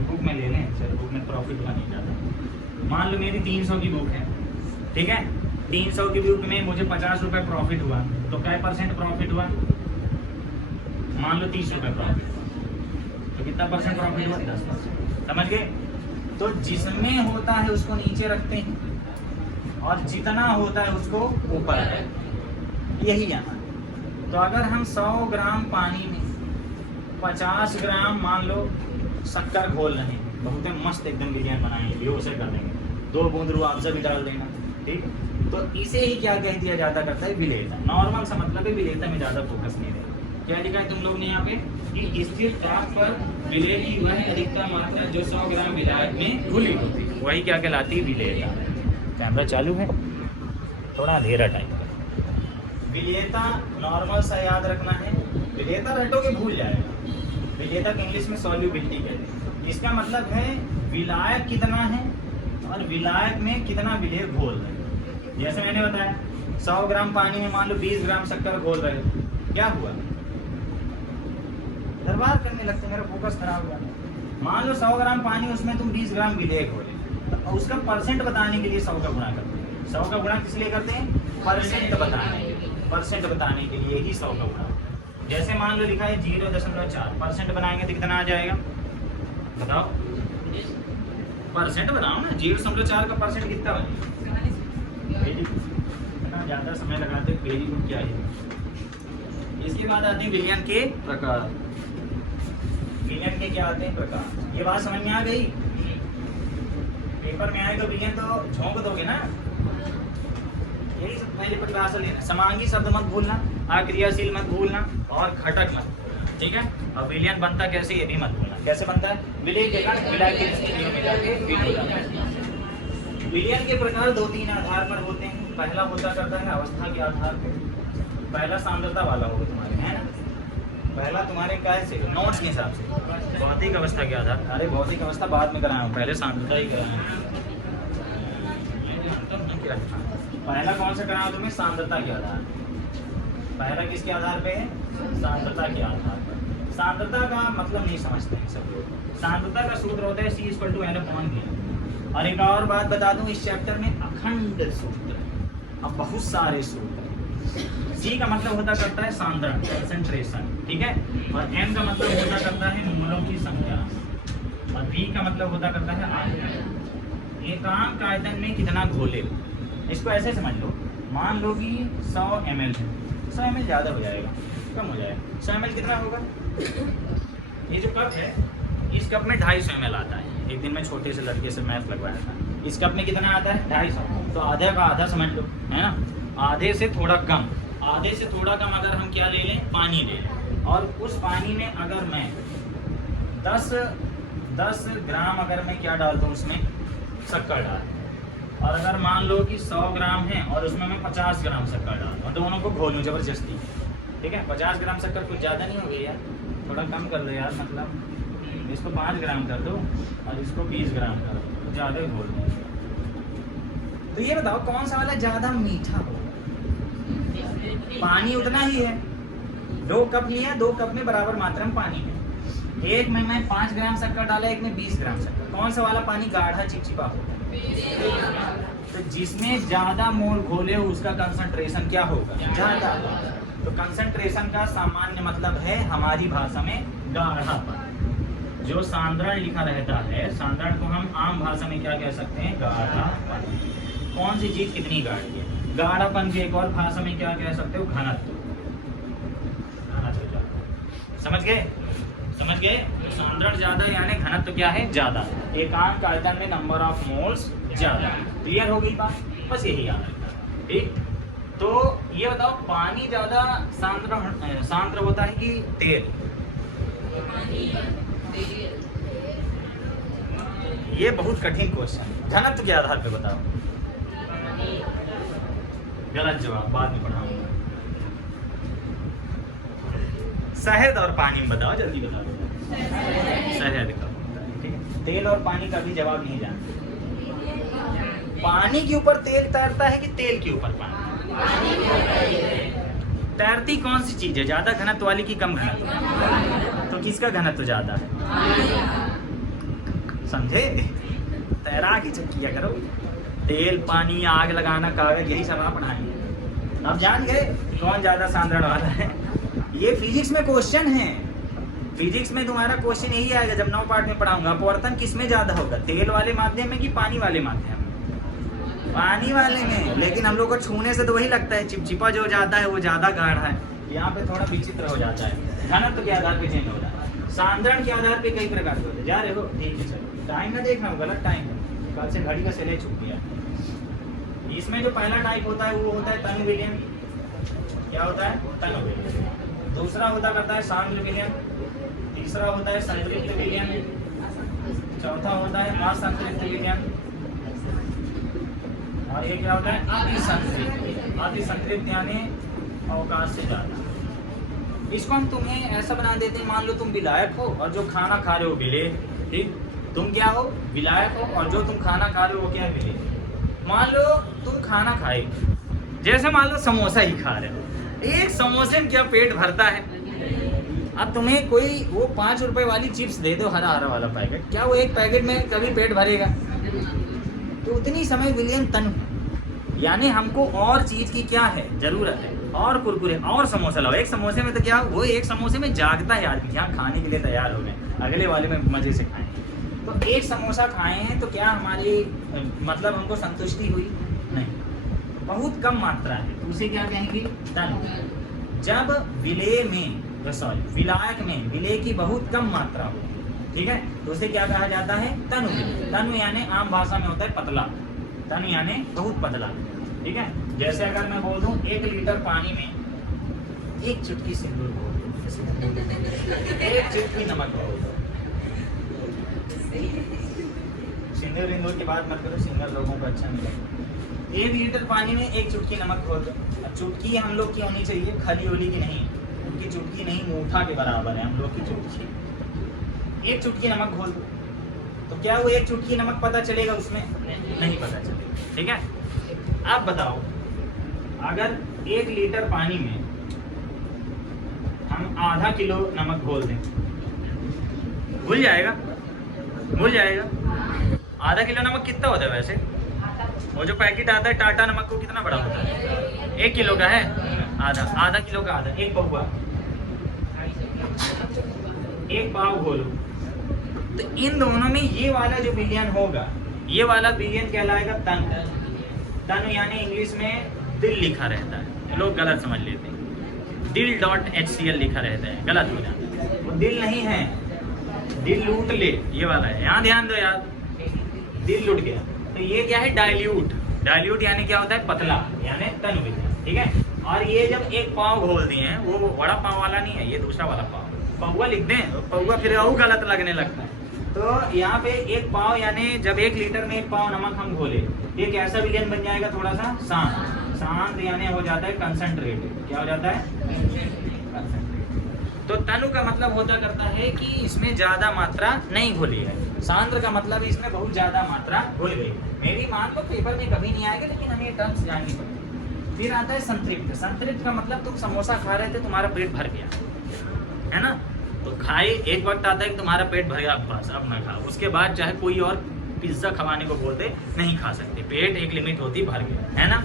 बुक में ले लें, चलो बुक में प्रॉफिट हुआ नहीं जाता। मान लो मेरी 300 की बुक है, ठीक है, 300 की बुक में मुझे 50 रुपये प्रॉफिट हुआ तो क्या % प्रॉफिट हुआ? मान लो 30 रुपये प्रॉफिट, तो कितना % प्रॉफिट हुआ? 10%। समझ गए? तो जिसमें होता है उसको नीचे रखते हैं और जितना होता है उसको ऊपर रखते हैं, यही यहाँ। तो अगर हम 100 ग्राम पानी में 50 ग्राम मान लो शक्कर घोल रहे हैं, बहुत मस्त एकदम विलयन बनाएंगे, बेहोशे कर देंगे, 2 बूंद रूअफ़ज़ा भी डाल देना, ठीक। तो इसे ही क्या कह दिया जाता करता है? विलेयता। नॉर्मल सा मतलब है, विलेयता में ज़्यादा फोकस नहीं देगा। क्या लिखा है तुम लोग ने यहाँ पे कि स्थिर ताप पर विलेय की वह अधिकतम मात्रा जो 100 ग्राम विलायक में घुली होती है वही क्या कहलाती है? विलेयता। कैमरा चालू है, थोड़ा अंधेरा टाइप का। विलेयता नॉर्मल सा याद रखना है, विलेयता रटोगे भूल जाएगा। विलेयता के इंग्लिश में सॉल्युबिलिटी कहते हैं। इसका मतलब है विलायक कितना है और विलायक में कितना विलेय घोल रहे हैं। जैसे मैंने बताया 100 ग्राम पानी में मान लो 20 ग्राम शक्कर घोल रहे हो, क्या हुआ? दरबार करने लगते, मेरा फोकस खराब हुआ। मान लो 100 ग्राम पानी, उसमें तुम 20 ग्राम विलेय घोले, तो उसका % बताने के लिए 100 का गुणा करते हैं। 100 का गुणा किस लिए करते हैं? % बताने के लिए ही 100 का गुणा। जैसे मान लो लिखा है 0.4, % बनाएंगे तो कितना आ जाएगा? बताओ, % बनाओ ना। 0.4 का % कितना बनेगा? वेरी गुड, इतना ज़्यादा समय लगाते वेरी गुड क्या है। इसके बाद आते हैं विलयन के प्रकार। विलयन के क्या आते हैं? प्रकार। ये बात समझ में आ गई? पेपर में आएगा विलयन तो झोंक दोगे ना। यही सब पहले परिभाषा लेना। समांगी शब्द मत भूलना, अक्रियाशील मत भूलना और घटक मत भूलना, ठीक है। और विलयन बनता कैसे ये भी मत भूलना। कैसे बनता है? विलेय के कण विलायक की स्थितियों में जाके विलीन हो जाता है। विलयन के प्रकार 2-3 आधार पर होते हैं। पहला होता करता है अवस्था के आधार पर। पहला सांद्रता वाला होगा तुम्हारे, है ना। पहला तुम्हारे कैसे नोट्स के हिसाब से भौतिक अवस्था के आधार। अरे भौतिक अवस्था बाद में कराया हूँ, पहले सांद्रता ही कराया। पहला कौन सा कराया तुम्हें? सांद्रता के आधार। पहला किसके आधार पे है? सांद्रता के आधार पर। सांद्रता का मतलब नहीं समझते हैं सब लोग। सांद्रता का सूत्र होता है C/N/V। और एक और बात बता दूं, इस चैप्टर में अखंड सूत्र है, अब बहुत सारे सूत्र। C का मतलब होता करता है सांद्रण, कंसंट्रेशन, ठीक है। और M का मतलब होता करता है मोलों की संख्या और V का मतलब होता करता है आयतन। एकांक आयतन में कितना घोले। इसको ऐसे समझ लो, मान लो कि 100 ml है, 100 ml ज़्यादा हो जाएगा, कम हो जाएगा। 100 ml कितना होगा? ये जो कप है, इस कप में 250 ml आता है। एक दिन मैं छोटे से लड़के से मैथ लगवाया था, इस कप में कितना आता है 250, तो आधा का आधा समझ लो, है ना। आधे से थोड़ा कम, आधे से थोड़ा कम अगर हम क्या ले लें, पानी ले लें, और उस पानी में अगर मैं 10 ग्राम अगर मैं क्या डाल दूँ उसमें, शक्कर डाल, और अगर मान लो कि 100 ग्राम है और उसमें मैं 50 ग्राम शक्कर डाल और दोनों को घोलूँ ज़बरदस्ती, ठीक है। 50 ग्राम शक्कर कुछ ज़्यादा नहीं हो गई यार, थोड़ा कम कर दो यार, मतलब इसको 5 ग्राम कर दो और इसको 20 ग्राम कर दो, ज़्यादा घोल दो। तो ये बताओ कौन सा वाला ज़्यादा मीठा हो? पानी उतना ही है, 2 कप लिया, 2 कप में बराबर मात्रा में पानी है। एक में मैं 5 ग्राम शक्कर डाला, एक में 20 ग्राम शक्कर, कौन सा वाला पानी गाढ़ा चिपचिपा होगा? तो जिसमें ज्यादा मोल घोले उसका कंसंट्रेशन क्या होगा? ज्यादा। तो कंसंट्रेशन का सामान्य मतलब है हमारी भाषा में गाढ़ापन। जो सांद्रण लिखा रहता है, सांद्रण को हम आम भाषा में क्या कह सकते हैं? गाढ़ापन। कौन सी चीज कितनी गाढ़ी है? गाढ़ापन की एक और भाषा में क्या कह सकते हो? घनत्व। समझ गए? समझ गए? सांद्रण ज्यादा यानी घनत्व क्या है? ज्यादा। एकांक आयतन में नंबर ऑफ मोल्स ज्यादा। क्लियर हो गई बात? बस यही याद रखना, ठीक। तो ये बताओ पानी ज्यादा सांद्र होता है कि तेल? ये बहुत कठिन क्वेश्चन। घनत्व के आधार पे बताओ। गलत जवाब, बाद में पढ़ाऊंगा। शहद और पानी में बताओ, जल्दी बताओ। शहद का, ठीक है। तेल और पानी का भी जवाब नहीं जानते। पानी के ऊपर तेल तैरता है कि तेल के ऊपर पानी? तैरती कौन सी चीज है? ज्यादा घनत्व वाली की कम घनत्व? तो किसका घनत्व ज्यादा है? समझे? तैराक ही किया करो। तेल, पानी, आग लगाना, कागज, यही सब आप पढ़ाएंगे। अब जान गए कौन ज्यादा सांद्रण वाला है? ये फिजिक्स में क्वेश्चन है। फिजिक्स में तुम्हारा क्वेश्चन यही आएगा जब 9 पार्ट में पढ़ाऊंगा। अपवर्तन किसमें ज्यादा होगा? तेल वाले माध्यम में कि पानी वाले माध्यम में? पानी वाले में। लेकिन हम लोग को छूने से तो वही लगता है, चिपचिपा जो जाता है वो ज्यादा गाढ़ा है। यहाँ पे थोड़ा विचित्र हो जाता है, घनत्व के आधार पे चेंज हो जाता है। सांद्रण के आधार पे कई प्रकार के होते। जा रहे हो? ठीक है, चलो। टाइम ना देखना, गलत टाइम है, कल से घड़ी का सेले छूट गया। इसमें जो पहला टाइप होता है वो होता है तनु विलयन। क्या होता है? तनु विलयन। दूसरा होता करता है सांद्र विलयन। तीसरा होता है संतृप्त विलयन। चौथा होता है असंतृप्त विलयन। और ये क्या होता है? अतिसंतृप्त। अतिसंतृप्त यानी अवकाश से ज्यादा। इसको हम तुम्हें ऐसा बना देते हैं, मान लो तुम विलायक हो और जो खाना खा रहे हो विलेय, ठीक। तुम क्या हो? विलायक हो, और जो तुम खाना खा रहे हो वो क्या है? विलेय। मान लो तुम खाना खाए, जैसे मान लो समोसा ही खा रहे हो। एक समोसे में क्या पेट भरता है? अब तुम्हें कोई वो 5 रुपए वाली चिप्स दे दो, हरा हरा वाला पैकेट, क्या वो एक पैकेट में कभी पेट भरेगा? तो उतनी समय विलियन तन, यानी हमको और चीज की क्या है? जरूरत है। और कुरकुरे और समोसा लाओ। एक समोसे में तो क्या, वो एक समोसे में जागता है आदमी, यहाँ खाने के लिए तैयार हो गए, अगले वाले में मजे से खाएं। तो एक समोसा खाए हैं तो क्या हमारी मतलब हमको संतुष्टि हुई? नहीं, बहुत कम मात्रा है, तो उसे क्या कहेंगे? तन। जब विलेय में, सॉरी विलायक में विलेय की बहुत कम मात्रा हो, ठीक है, तो उसे क्या कहा जाता है? तनु। तनु यानी आम भाषा में होता है पतला। तनु यानी बहुत पतला, ठीक है। जैसे अगर मैं बोल दूं 1 लीटर पानी में 1 चुटकी सिंदूर घोल दो, 1 चुटकी नमक घोल दो। सिंदूर विंदूर की बात मत करो, सिंगल लोगों को अच्छा नहीं लगता। 1 लीटर पानी में 1 चुटकी नमक घोल दो। अब चुटकी हम लोग की होनी चाहिए, खली ओली की नहीं। उनकी चुटकी नहीं, मूठा के बराबर है हम लोग की चुटकी। 1 चुटकी नमक घोल दो, तो क्या वो 1 चुटकी नमक पता चलेगा उसमें? नहीं पता चलेगा, ठीक है। अब बताओ, अगर 1 लीटर पानी में हम आधा किलो नमक घोल दें, घुल जाएगा? घुल जाएगा। आधा किलो नमक कितना होता है वैसे? वो जो पैकेट आता है टाटा नमक को, कितना बड़ा होता है? 1 किलो का है आधा किलो का आधा, 1 पौवा, 1 पाव घोलो। तो इन दोनों में ये वाला जो विलयन होगा, ये वाला विलयन कहलाएगा तन। तन यानी इंग्लिश में दिल लिखा रहता है, लोग गलत समझ लेते हैं, दिल.HCl लिखा रहता है, गलत हो जाता है। वो दिल नहीं है, दिल लूट ले, ये वाला है। यहाँ ध्यान दो यार, दिल लुट गया। तो ये क्या है, डाइल्यूट। डाइल्यूट यानी क्या होता है, पतला, यानी तन विलयन, ठीक है। और ये जब एक पाव घोल दिए हैं, वो बड़ा पाव वाला नहीं है, ये दूसरा वाला पाव, पौवा लिख दें, पौवा फिर और गलत लगने लगता है। तो यहाँ पे एक पाव, यानी जब 1 लीटर में 1 पाव नमक हम घोले, ये कैसा विलयन बन जाएगा, थोड़ा सा शांत। शांत यानी हो जाता है कंसंट्रेट। क्या हो जाता है, कंसंट्रेट। तो तनु का मतलब होता करता है कि इसमें ज्यादा मात्रा नहीं घुली है। सांद्र का मतलब इसमें बहुत ज्यादा मात्रा घुल गई। मेरी मान तो पेपर में कभी नहीं आएगा, लेकिन हमें टर्म्स जाननी पड़ेगी। फिर आता है संतृप्त। संतृप्त का मतलब तुम समोसा खा रहे थे, तुम्हारा पेट भर गया, है ना, तो खाए, एक वक्त आता है कि तुम्हारा पेट भर गया, बस अब ना खाओ। उसके बाद चाहे कोई और पिज्जा खवाने को बोलते, नहीं खा सकते, पेट एक लिमिट होती, भर गया, है ना।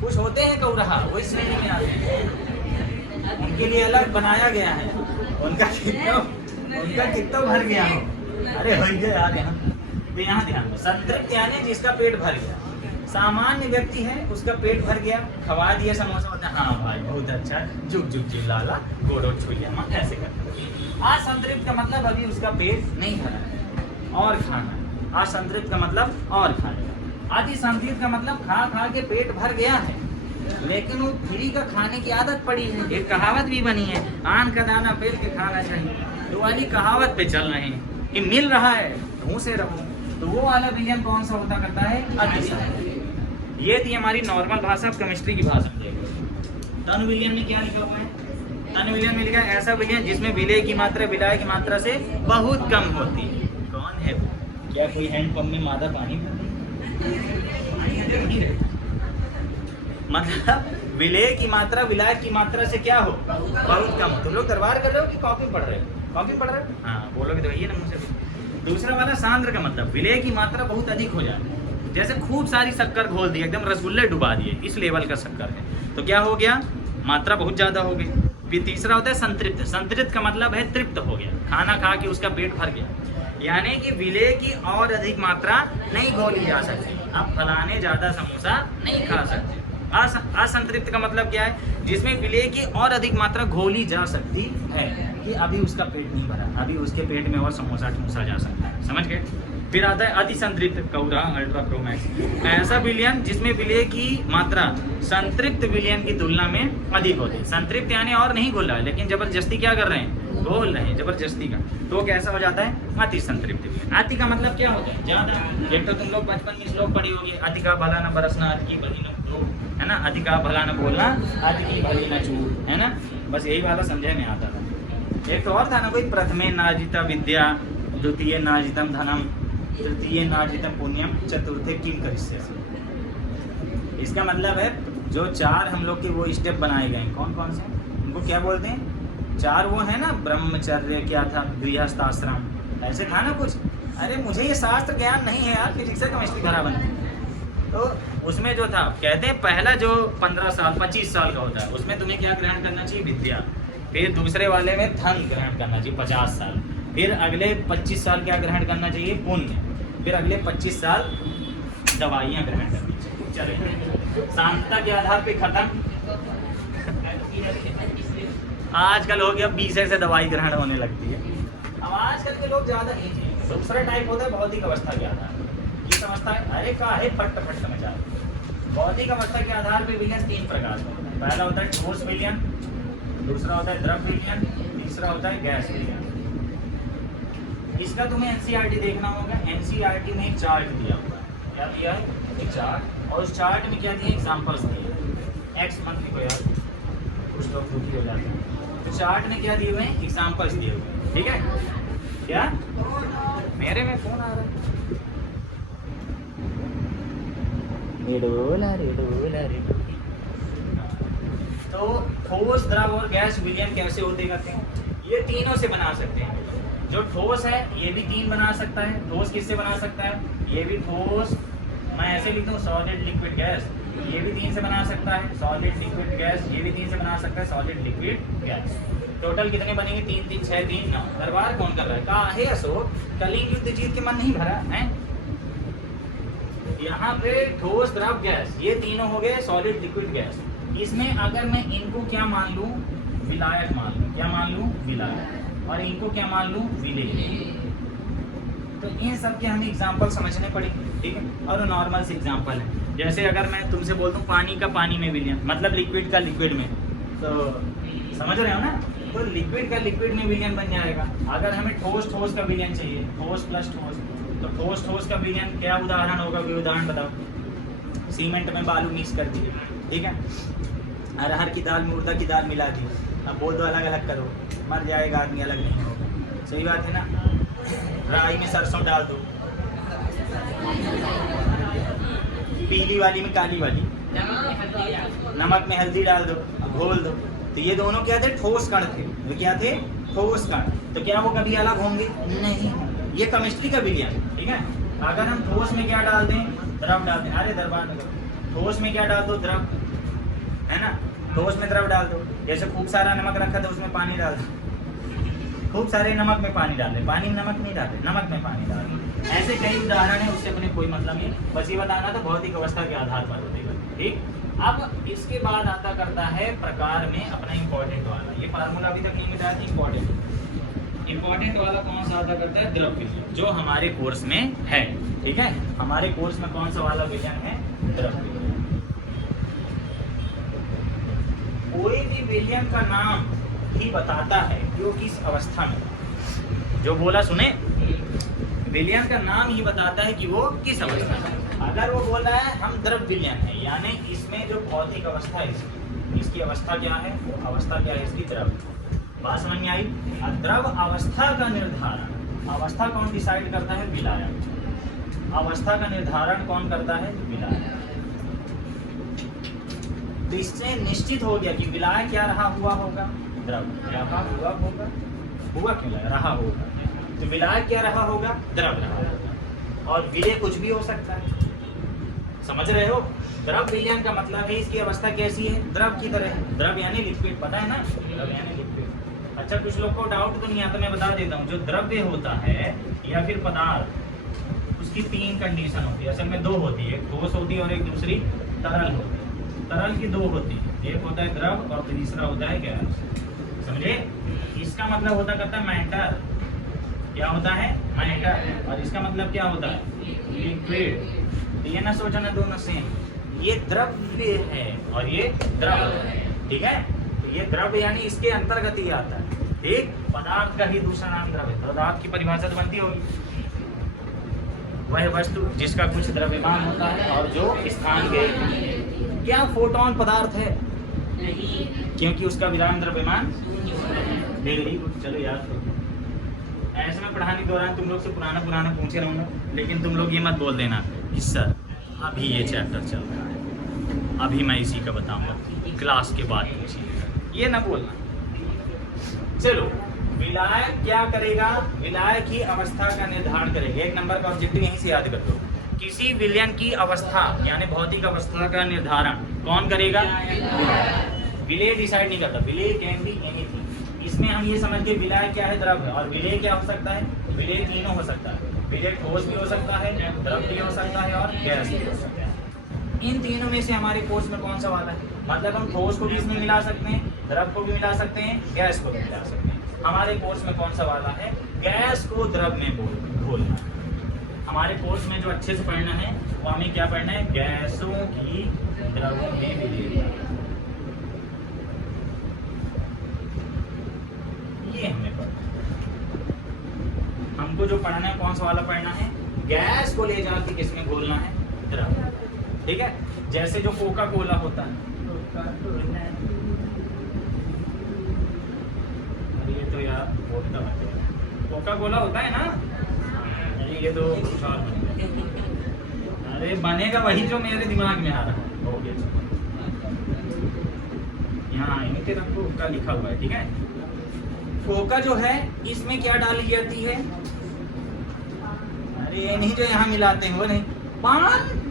कुछ होते हैं कौरहा, वो इस श्रेणी में आते हैं, उनके लिए अलग बनाया गया है, उनका कितना भर गया हो, अरे हो गया यार यहाँ। तो यहाँ ध्यान दो, संतृप्त यानी जिसका पेट भर गया। सामान्य व्यक्ति है, उसका पेट भर गया, खवा दिया समोसा, होता है हाँ भाई बहुत अच्छा, जुग जुग चिल्लाला, गोड़ो छुइया माँ, ऐसे करता। असंतृप्त का मतलब अभी उसका पेट नहीं भरा है, और खाना। असंतृप्त का मतलब और खाना। अति संतृप्त का मतलब खा खा के पेट भर गया है, लेकिन वो फ्री का खाने की आदत पड़ी है। एक कहावत भी बनी है, आन का दाना पेट के खाना चाहिए, तो वाली कहावत पे चल रहे हैं कि मिल रहा है ढूंढ से रहो। तो वो वाला विलयन कौन सा होता करता है, अति संतृप्त। ये थी हमारी नॉर्मल भाषा, केमिस्ट्री की भाषा। तन विलयन में क्या लिखा हुआ है, तन विलयन में लिखा है ऐसा विलयन जिसमें विलय की मात्रा विलाय की मात्रा से बहुत कम होती है। कौन है वो, क्या कोई हैंडपंप में मादा पानी मतलब विलय की मात्रा विलाय की मात्रा से क्या हो, बहुत कम हो। तुम लोग दरबार कर रहे हो कि कॉपी पढ़ रहे हो, कॉपी पढ़ रहे हो, हाँ बोलोगे तो ये ना मुझसे। दूसरा वाला सांद्र का मतलब विलय की मात्रा बहुत अधिक हो जाए, जैसे खूब सारी शक्कर घोल दी, एकदम रसगुल्ले डुबा दिए, इस लेवल का शक्कर है, तो क्या हो गया, मात्रा बहुत ज्यादा हो गई। फिर तीसरा होता है संतृप्त। संतृप्त का मतलब है तृप्त हो गया, खाना खा के उसका पेट भर गया, यानी कि विलय की और अधिक मात्रा नहीं घोली जा सकती। आप फलाने ज्यादा समोसा नहीं खा सकते। असंतृप्त का मतलब क्या है, जिसमें विलय की और अधिक मात्रा घोली जा सकती है, कि अभी उसका पेट नहीं भरा, अभी उसके पेट में और समोसा ठूंसा जा सकता है, समझ गए। फिर आता है अति संतृप्त, कौरा अल्ट्रा प्रो मैक्स, ऐसा विलयन जिसमें विलय की मात्रा संतृप्त विलयन की तुलना में अधिक होती है। संतृप्त यानी और नहीं घोल रहा है, लेकिन जबरदस्ती क्या कर रहे हैं, घोल रहे हैं जबरदस्ती का, तो कैसा हो जाता है, अति संतृप्त विलयन। अति का मतलब क्या होता है, ज्यादा। एक तो तुम लोग बचपन में श्लोक पढ़ी होगी, अति का भला न बरसना, अति की भली न धूप, है ना, अति का भला न बोलना, अति की भली न चूक, है ना, बस यही वाला समझे में आता था। एक तो और था ना कोई, प्रथमे नाजिता विद्या, द्वितीय नाजितम धनम, तृतीय नाजितम पुण्यम, चतुर्थे किम करिष्यसि। इसका मतलब है जो 4 हम लोग के वो स्टेप बनाए गए, कौन कौन से, उनको क्या बोलते हैं, 4 वो है ना, ब्रह्मचर्य, क्या था, गृहस्थ आश्रम, ऐसे था ना कुछ। अरे मुझे ये शास्त्र ज्ञान नहीं है यार, फिजिक्स से केमिस्ट्री करा बने। तो उसमें जो था, कहते हैं पहला जो 15 साल 25 साल का होता है, उसमें तुम्हें क्या ग्रहण करना चाहिए, विद्या। फिर दूसरे वाले में धन ग्रहण करना चाहिए 50 साल। फिर अगले 25 साल क्या ग्रहण करना चाहिए, पुण्य। फिर अगले 25 साल दवाइयाँ ग्रहण करनी चाहिए। चले, शांतता के आधार पे खत्म। आजकल हो गया 20 से दवाई ग्रहण होने लगती है। अब आजकल के लोग ज्यादा नहीं है। दूसरा टाइप होता है भौतिक अवस्था के आधार पर। ये समझता है अरे का है फट फट समझा। भौतिक अवस्था के आधार पे विलयन 3 प्रकार का होता है। पहला होता है ठोस विलयन, दूसरा होता है द्रव विलयन, तीसरा होता है गैस विलयन। इसका तुम्हें एनसीईआरटी देखना होगा। एनसीईआरटी में एक चार्ट दिया हुआ है। क्या दिया है, एक चार्ट, और उस चार्ट में क्या दिया, एग्जाम्पल्स दिए। एक्स मंथ को यार कुछ लोग दुखी हो जाते हैं, तो चार्ट में क्या दिए हुए हैं, एग्जाम्पल्स दिए हुए हैं। ठीक है, क्या मेरे में फोन आ रहा है, रेडोला। तो ठोस, द्रव और गैस विलयन कैसे होते करते हैं, ये तीनों से बना सकते हैं। जो ठोस है ये भी 3 बना सकता है। ठोस किससे बना सकता है, ये भी ठोस, मैं ऐसे लिख दूँ सॉलिड लिक्विड गैस, ये भी 3 से बना सकता है। सॉलिड लिक्विड गैस, ये भी 3 से बना सकता है, सॉलिड लिक्विड गैस। टोटल कितने बनेंगे, 3 3 6 3 9। दरबार कौन कर रहा है, कहा है अशोक, कलिंग युद्ध जीत के मन नहीं भरा है। यहाँ पे ठोस, द्रव, गैस, ये तीनों हो गए सॉलिड लिक्विड गैस। इसमें अगर मैं इनको क्या मान लूँ, विलायक मान लूँ। क्या मान लूँ, विलायक। और इनको क्या मान लूँ, विलेय। तो इन सब के हमें एग्जाम्पल समझने पड़ेंगे, ठीक है। और नॉर्मल से एग्जाम्पल है, जैसे अगर मैं तुमसे बोल दूँ पानी का पानी में विलयन, मतलब लिक्विड का लिक्विड में, तो समझ रहे हो ना, तो लिक्विड का लिक्विड में विलयन बन जाएगा। अगर हमें ठोस ठोस का विलयन चाहिए, ठोस प्लस ठोस, तो ठोस ठोस का विलयन क्या उदाहरण होगा, कोई उदाहरण बताओ। सीमेंट में बालू मिक्स कर दिए, ठीक है, अरहर की दाल में उड़दा की दाल मिला दी, अब बोल दो अलग अलग करो, मर जाएगा आदमी, अलग नहीं होगा, सही बात है ना। राई में सरसों डाल दो, पीली वाली में काली वाली, नमक में हल्दी डाल दो, घोल दो, तो ये दोनों क्या थे, ठोस कण थे। वो क्या थे, ठोस कण। तो क्या वो कभी अलग होंगे, नहीं होंगे। ये केमिस्ट्री का विलयन, ठीक है। अगर हम ठोस में क्या डाल दें, द्रव डाल दें, अरे दरबार में ठोस में क्या डाल दो, द्रव, है ना, ठोस में द्रव डाल दो। जैसे खूब सारा नमक रखा था उसमें पानी डाल दो, खूब सारे नमक में पानी डाल दे, पानी में नमक नहीं डाले, नमक में पानी डाल दे। ऐसे कई उदाहरण है, उससे अपने कोई मतलब नहीं, बस ये बताना तो भौतिक अवस्था के आधार पर होगा, ठीक। अब इसके बाद आता करता है प्रकार में अपना इम्पोर्टेंट वाला, ये फार्मूला अभी तक नहीं मिला था। इम्पोर्टेंट वाला कौन सा आता करता है, द्रव विलयन, जो हमारे कोर्स में है, ठीक है। हमारे कोर्स में कौन सा वाला विलयन है, द्रव विलयन। कोई भी विलयन का नाम ही बताता है कि वो किस अवस्था में, जो बोला सुने, विलयन का नाम ही बताता है कि वो किस अवस्था में। अगर वो बोल रहा है हम द्रव विलयन है, यानी इसमें जो भौतिक अवस्था है इसकी अवस्था क्या है, वो अवस्था क्या है इसकी, द्रव। बात समझ में आई। द्रव अवस्था का निर्धारण, अवस्था कौन डिसाइड करता है, विलायक। अवस्था का निर्धारण कौन करता है, विलायक। तो इससे निश्चित हो गया कि विलायक क्या रहा हुआ होगा, द्रव रहा हुआ होगा, हुआ क्यों रहा होगा, तो विलायक क्या रहा होगा, द्रव रहा होगा। और विलय कुछ भी हो सकता है, समझ रहे हो। द्रव विलयन का मतलब है इसकी अवस्था कैसी है, द्रव की तरह है। द्रव यानी लिक्विड, पता है ना, द्रव यानी लिक्विड। अच्छा, कुछ लोग को डाउट तो नहीं आता, मैं बता देता हूँ। जो द्रव्य होता है या फिर पदार्थ, उसकी तीन कंडीशन होती है, असल में दो होती है, एक ठोस होती है और एक दूसरी तरल होती है। तरल की दो होती है, एक होता है द्रव और तीसरा होता है गैस, समझे। इसका मतलब होता करता है मैटर, क्या होता है, मैटर, और इसका मतलब क्या होता है, लिक्विड। ये ना सोचना दोनों सेम, ये द्रव्य है और ये द्रव है, ठीक है। तो ये द्रव्य यानी इसके अंतर्गत ही आता है, ठीक। पदार्थ का ही दूसरा नाम द्रव्य है। पदार्थ की परिभाषा तो बनती होगी, वह वस्तु जिसका कुछ द्रव्यमान होता है और जो स्थान के, क्या फोटोन पदार्थ है, क्योंकि उसका विराम द्रव्यमान, वेरी गुड, चलो याद करो। ऐसे में पढ़ाने के दौरान तुम लोग से पुराना पूछे रहूँगा, लेकिन तुम लोग ये मत बोल देना कि सर अभी ये चैप्टर चल रहा है, अभी मैं इसी का बताऊंगा, क्लास के बाद पूछिएगा, ये ना बोलना। चलो, विलायक क्या करेगा, विलायक ही अवस्था का निर्धारण करेगा। एक नंबर का ऑब्जेक्टिव यहीं से याद कर दो, किसी विलयन की अवस्था यानी भौतिक अवस्था का निर्धारण कौन करेगा, विलय डिसाइड नहीं करता, विलय कैन बी एनीथिंग। इसमें हम ये समझ के विलय क्या है, द्रव है, और विलय क्या हो सकता है, विलय तीनों हो सकता है। विलय ठोस भी हो सकता है, द्रव भी हो सकता है और गैस भी हो सकता है। इन तीनों में से हमारे कोर्स में कौन सा वाला है, मतलब हम ठोस को भी इसमें मिला सकते हैं, द्रव को भी मिला सकते हैं, गैस को भी मिला सकते हैं। हमारे कोर्स में कौन सा वाला है, गैस को द्रव में घोलना। हमारे कोर्स में जो अच्छे से पढ़ना है वो हमें क्या पढ़ना है, गैसों की द्रवों में विलीनता, ये हमें पढ़ना है। हमको जो पढ़ना है कौन सा वाला पढ़ना है, गैस को ले जाके किसमें घोलना है, द्रव, ठीक है। जैसे जो कोका कोला होता है, अरे ये तो यार बोलता है, कोका कोला होता है ना, अरे ये तो कुछ और बनेगा, अरे बनेगा वही जो मेरे दिमाग में आ रहा है, हो गया। यहाँ इनके रंग का लिखा हुआ है, ठीक है। कोका जो है इसमें क्या डाली जाती है, अरे ये नहीं जो यहाँ मिलाते हैं वो नहीं, पान,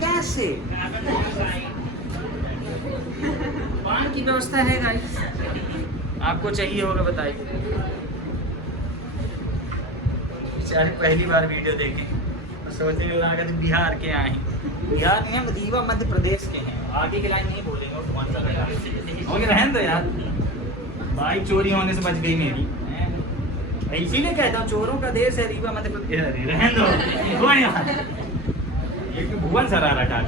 कैसे पान की व्यवस्था है गाइस, आपको चाहिए होगा बताइए। बेचारे पहली बार वीडियो देखे तो सोचने लगा कि बिहार के आए हैं, बिहार में हम रीवा मध्य प्रदेश के हैं, आगे की लाइन नहीं बोलेंगे, वो कौन सा लगा रहने दो यार, बाइक चोरी होने से बच गई मेरी। इसीलिए कहता हूँ चोरों का देश है रीवा मत रहने दो, कोई बात नहीं। एक भुवन सर आ रहा था,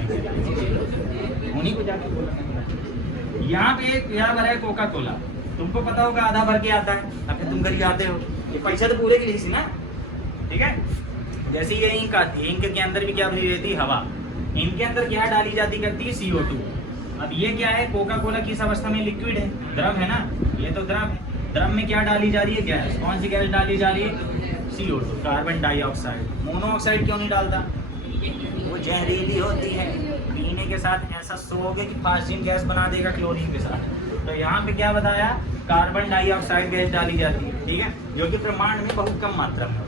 उन्हीं को जाके बोला। यहाँ पे एक यहाँ भरा है कोका कोला, तुमको पता होगा आधा भर के आता है, अब तुम घर आते हो, ये पैसा तो पूरे के लिए सी ना, ठीक है। जैसे ये इंक आती है, इंक के अंदर भी क्या भरी रहती है, हवा। इनके अंदर क्या डाली जाती करती है, CO2। अब ये क्या है, कोका कोला किस अवस्था में, लिक्विड है, द्रव है ना, ये तो द्रव है। द्रव में क्या डाली जा रही है, गैस। कौन सी गैस डाली जा रही है, CO2, कार्बन डाइऑक्साइड। मोनोऑक्साइड क्यों नहीं डालता, वो जहरीली होती है, पीने के साथ ऐसा सोओगे कि फास्टिंग गैस बना देगा क्लोरीन के साथ। तो यहाँ पे क्या बताया, कार्बन डाइऑक्साइड गैस डाली जाती है, ठीक है, जो कि ब्रह्मांड में बहुत कम मात्रा में।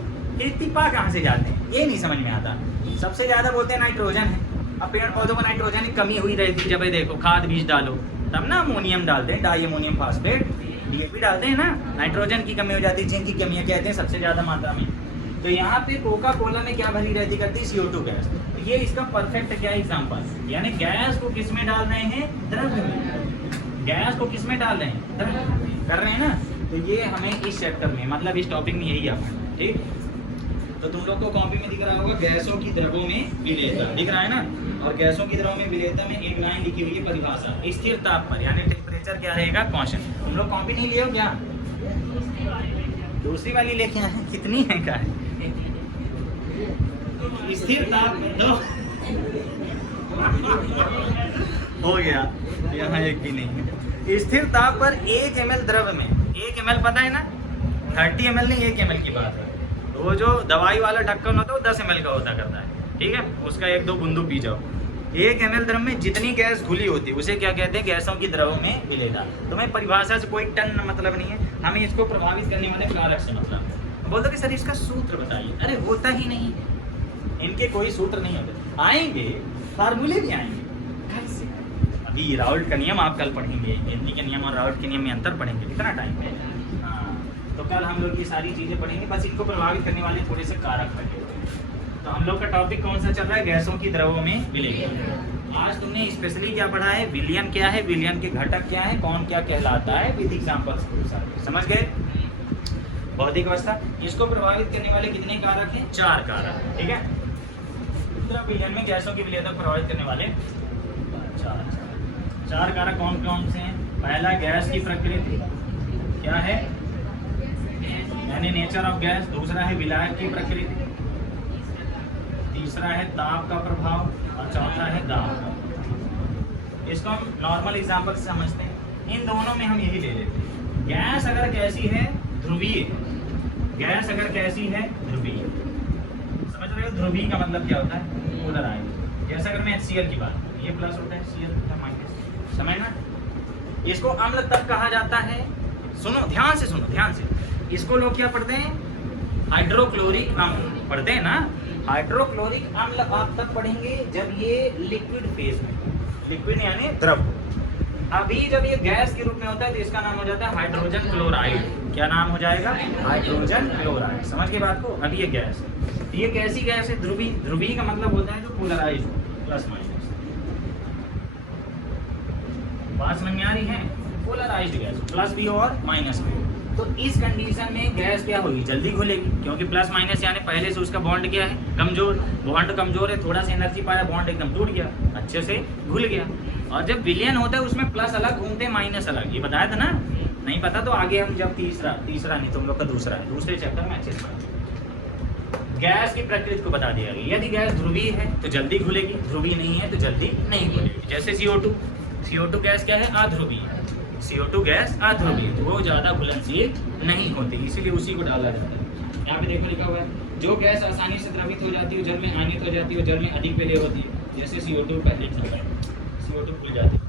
इतनी पा कहाँ से जाते हैं, ये नहीं समझ में आता। सबसे ज्यादा बोलते हैं नाइट्रोजन है। अब पेड़ पौधों में नाइट्रोजन की कमी हुई रहती है, जब देखो खाद बीज डालो तब ना अमोनियम डालते हैं, डाई अमोनियम फास्फेट, DAP डालते हैं ना, नाइट्रोजन की कमी हो जाती है, जिंक की कमी कहते हैं सबसे ज्यादा मात्रा में। तो यहाँ पे कोका कोला में क्या भरी रहती करती है, CO2 गैस। तो ये इसका परफेक्ट क्या एग्जाम्पल, यानी गैस को किस में डाल रहे हैं, द्रव में। गैस को किस में डाल रहे हैं, द्रव कर रहे हैं ना। तो ये हमें इस चैप्टर में, मतलब इस टॉपिक में यही आता है, ठीक। तो तुम लोग को कॉपी में दिख रहा होगा, गैसों की द्रवों में विलेयता दिख रहा है ना, और गैसों की द्रवों में विलेयता में एक लाइन लिखी हुई है परिभाषा, स्थिर ताप पर, यानी टेम्परेचर क्या रहेगा, कांस्टेंट। तुम लोग कॉपी नहीं लिए हो क्या, दूसरी वाली लेके आए, कितनी है का स्थिर ताप दो हो गया, यहाँ एक भी नहीं है। स्थिर ताप पर 1 ml द्रव में, 1 ml पता है ना, 30 ml नहीं, 1 ml की बात है। वो जो दवाई वाला ढक्कन होता है वो 10 ml का होता करता है, ठीक है, उसका 1-2 बूंदू पी जाओ। 1 ml द्रव में जितनी गैस घुली होती है उसे क्या कहते हैं, गैसों की द्रवों में विलेयता। तुम्हें परिभाषा से कोई टन मतलब नहीं है, हमें इसको प्रभावित करने वाले कारक से मतलब। बोलते कि सर इसका सूत्र बताइए, अरे होता ही नहीं, इनके कोई सूत्र नहीं होते, आएंगे फार्मूले भी आएंगे कैसे। अभी राउल्ट का नियम आप कल पढ़ेंगे, हिंदी के नियम और राउल्ट के नियम में अंतर पढ़ेंगे, कितना टाइम है, तो कल हम लोग ये सारी चीज़ें पढ़ेंगे, बस इनको प्रभावित करने वाले थोड़े से कारक लगे हुए हैं। तो हम लोग का टॉपिक कौन सा चल रहा है, गैसों की द्रवों में विलेयता। आज तुमने स्पेशली क्या पढ़ा है, विलयन क्या है, विलयन के घटक क्या है, कौन क्या कहलाता है, विद एग्जांपल्स के साथ, समझ गए। भौतिक अवस्था, इसको प्रभावित करने वाले कितने कारक हैं, 4 कारक, ठीक है। विलयन में गैसों की विलेयता को प्रभावित करने वाले 4 कारक कौन कौन से हैं। पहला गैस की प्रकृति क्या है, यानी नेचर ऑफ गैस। दूसरा है विलायक की प्रकृति, तीसरा है ताप का प्रभाव, और चौथा है दाब का। इसको हम नॉर्मल एग्जांपल से समझते हैं, इन दोनों में हम यही ले लेते हैं। गैस अगर कैसी है, ध्रुवीय, गैस अगर कैसी है, ध्रुवीय, समझ रहे हो। ध्रुवीय का मतलब क्या होता है, पोलराइज्ड। जैसे अगर मैं HCl की बात, ये प्लस होता है, Cl होता है माइनस, समझना। इसको अम्ल तब कहा जाता है, सुनो ध्यान से, सुनो ध्यान से, इसको लोग क्या पढ़ते हैं, हाइड्रोक्लोरिक अम्ल पढ़ते हैं ना। हाइड्रोक्लोरिक अम्ल आप तब पढ़ेंगे जब ये लिक्विड फेज में, लिक्विड यानी द्रव। अभी जब ये गैस के रूप में होता है तो इसका नाम हो जाता है हाइड्रोजन क्लोराइड। क्या नाम हो जाएगा, हाइड्रोजन क्लोराइड। समझ के बात को। अभी ये गैस है, ये कैसी गैस है, ध्रुवीय। ध्रुवीय का मतलब होता है जो पोलराइज हो, प्लस माइनस। बात समझ में आ रही है, पोलराइज्ड गैस, प्लस भी और माइनस भी। तो इस कंडीशन में गैस क्या होगी, जल्दी घुलेगी, क्योंकि प्लस माइनस यानी पहले से उसका बॉन्ड क्या है, कमजोर। बॉन्ड कमजोर है, थोड़ा सा एनर्जी पाया, बॉन्ड एकदम टूट गया, अच्छे से घुल गया। और जब विलयन होता है उसमें प्लस अलग घूमते हैं, माइनस अलग। ये बताया था ना, नहीं पता तो आगे हम जब तीसरा नहीं तुम लोग का दूसरा है, दूसरे चैप्टर में अच्छे से गैस की प्रकृति को बता दिया गया। यदि गैस ध्रुवीय है तो जल्दी घुलेगी, ध्रुवीय नहीं है तो जल्दी नहीं घुलेगी। जैसे CO2 गैस क्या है, अध्रुवीय। CO2 गैस अध्रुवीय, तो वो ज़्यादा घुलनशील नहीं होती, इसीलिए उसी को डाला जाता है। यहाँ पे देखो लिखा हुआ है, जो गैस आसानी से द्रवित हो जाती है, जल में आयनित हो जाती है, जल में अधिक विलेय होती है। जैसे CO2 पहले CO2 खुल जाती है।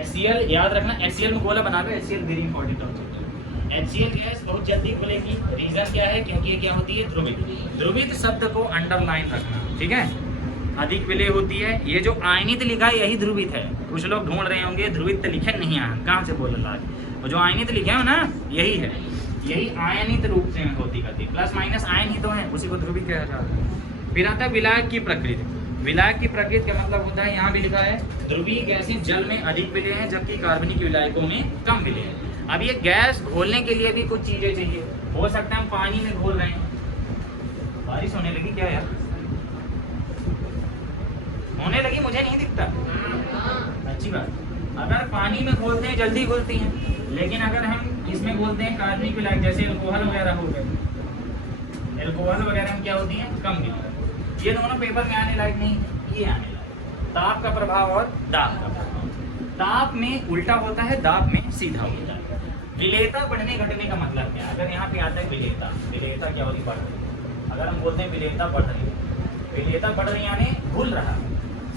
HCl याद रखना, HCl में गोला बना लो, HCl वेरी इंपॉर्टेंट ऑब्जेक्ट है। HCl गैस बहुत जल्दी खुलेगी। रीजन क्या है, क्योंकि ये क्या होती है, ध्रुवित। ध्रुवित शब्द को अंडरलाइन रखना, ठीक है। अधिक विलेय होती है। ये जो आयनित लिखा है यही ध्रुवित है। कुछ लोग ढूंढ रहे होंगे ध्रुवित तो लिखे नहीं है, कहाँ से बोल रहा है। और जो आयनित लिखे हो ना, यही है, यही आयनित रूप से होती करती। प्लस माइनस आयन ही तो है, उसी को ध्रुवित कहा जाता है। फिर आता है विलायक की प्रकृति। विलायक की प्रकृति का मतलब होता है, यहाँ भी लिखा है, ध्रुवीय गैसें जल में अधिक विलेय हैं, जबकि कार्बनिक विलायकों में कम विलेय है। अब ये गैस घोलने के लिए भी कुछ चीज़ें चाहिए। हो सकता है हम पानी में घोल रहे हैं। बारिश होने लगी क्या यार? होने लगी, मुझे नहीं दिखता। अच्छी बात। अगर पानी में घोलते हैं जल्दी घुलती हैं, लेकिन अगर हम इसमें घोलते हैं कार्बनिक विलायक जैसे अल्कोहल वगैरह हो गए, अल्कोहल वगैरह में क्या होती है? कम गिरती। ये दोनों पेपर में आने लायक नहीं, ये आने लायक। ताप का प्रभाव और दाब का प्रभाव। ताप में उल्टा होता है, दाब में सीधा होता है। विलेयता बढ़ने घटने का मतलब क्या है? अगर यहाँ पे आता है विलेयता, विलेयता क्या होती? बढ़ रही। अगर हम बोलते हैं विलेयता बढ़ रही, विलेयता बढ़ रही यानी घुल रहा,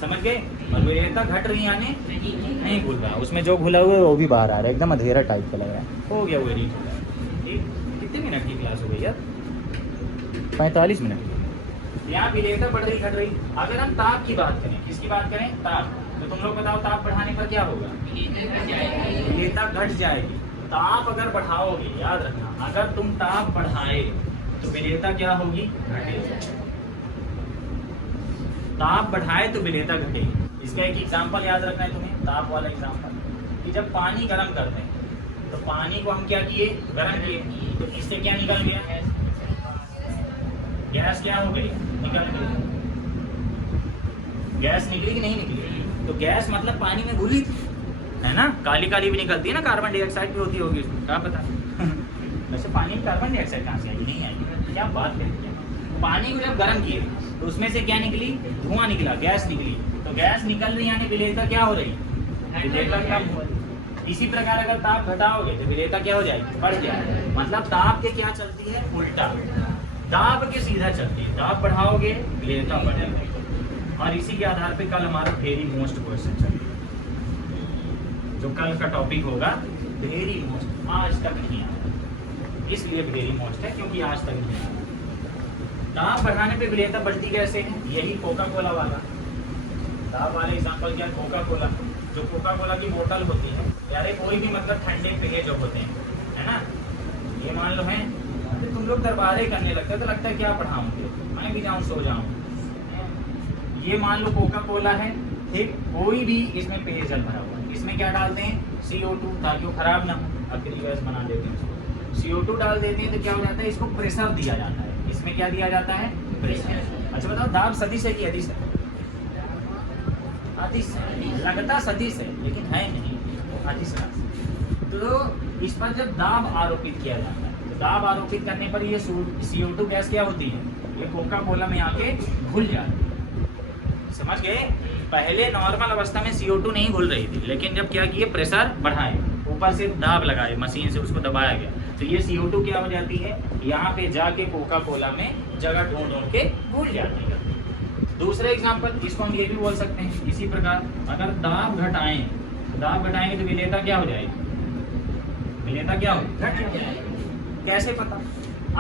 समझ गए? और विलेयता घट रही यानी नहीं घुल रहा, उसमें जो घुला हुआ है वो भी बाहर आ रहा है, एकदम अधेरा टाइप का लग रहा है। हो गया वो एडिट हो गया। कितने मिनट की क्लास हो गई यार? 45 मिनट। यहाँ विलेयता बढ़ रही घट रही। अगर हम ताप की बात करें, किसकी बात करें? ताप। तो तुम लोग बताओ ताप बढ़ाने पर क्या होगा? विलेयता घट जाएगी। ताप अगर बढ़ाओगे, याद रखना, अगर तुम ताप बढ़ाए तो विलेयता क्या होगी? घटेगी। ताप बढ़ाए तो विलेयता घटेगी। इसका एक एग्जांपल याद रखना है तुम्हें, ताप वाला एग्जांपल, कि जब पानी गर्म करते हैं तो पानी को हम क्या किए? गर्म किए, तो इससे क्या निकल गया? गैस क्या हो गई? निकल गई। गैस निकली कि नहीं निकली? तो गैस मतलब पानी में घुली थी, है ना? काली काली भी निकलती है ना, कार्बन डाइऑक्साइड भी होती होगी उसमें, क्या पता। वैसे पानी में कार्बन डाइऑक्साइड कहाँ से आई? नहीं आई। क्या बात करते हैं। पानी को जब गर्म किए तो उसमें से क्या निकली? धुआं निकला, गैस निकली। तो गैस निकल रही यानी विलेयता क्या हो रही? विलेयता कम हो रही। इसी प्रकार अगर ताप घटाओगे तो विलेयता क्या हो जाएगी? बढ़ जाएगी। मतलब ताप के क्या चलती है? उल्टा। दाब के सीधा चलती है। दाब बढ़ाओगे विलेयता बढ़ेगी। और इसी के आधार पे कल हमारा वेरी मोस्ट क्वेश्चन चलेगा, जो कल का टॉपिक होगा वेरी मोस्ट, आज तक नहीं आया। इसलिए वेरी मोस्ट है क्योंकि आज तक नहीं आया। ताप बढ़ाने पे विलेयता बढ़ती कैसे है? यही कोका कोला वाला। ताप वाले एग्जांपल क्या? Coca Cola. जो कोका कोला की बोतल होती है, यार कोई भी मतलब ठंडे पेय जो होते हैं, है ना, ये मान लो है, तो तुम लोग दरबारे करने लगते हो तो लगता है क्या पढ़ाऊंगे, मैं भी जाऊँ सो जाऊँ। ये मान लो कोका कोला है, ठीक, कोई भी इसमें पेयजल भरा हुआ है, इसमें क्या डालते हैं? CO2, ताकि वो खराब ना हो, अक्रिय गैस बना देते हैं। CO2 डाल देते हैं तो क्या हो जाता है? इसको प्रेशर दिया जाता है। इसमें क्या दिया जाता है? प्रेशर। अच्छा बताओ, दाब सदिश है कि अदिश है? अदिश है। लगता सदिश है लेकिन है नहीं, वो अदिश राशि। तो इस पर जब दाब आरोपित किया जाता है, तो दाब आरोपित करने पर ये CO2 गैस क्या होती है? ये कोका कोला में आके घुल जाती है। समझ गए? पहले नॉर्मल अवस्था में CO2 नहीं घुल रही थी, लेकिन जब क्या किए? प्रेशर बढ़ाए, ऊपर से दाब लगाए, मशीन से उसको दबाया गया, तो ये CO2 क्या हो जाती है? यहाँ पे जाके कोका कोला में जगह ढूंढ ढूंढ के घुल जाती है। दूसरा एग्जांपल, इसको हम ये भी बोल सकते हैं इसी प्रकार, अगर दाब घटाएं, दाब घटाएंगे तो विलेयता क्या हो जाएगी? विलेयता क्या हो? घट जाएगी। कैसे पता?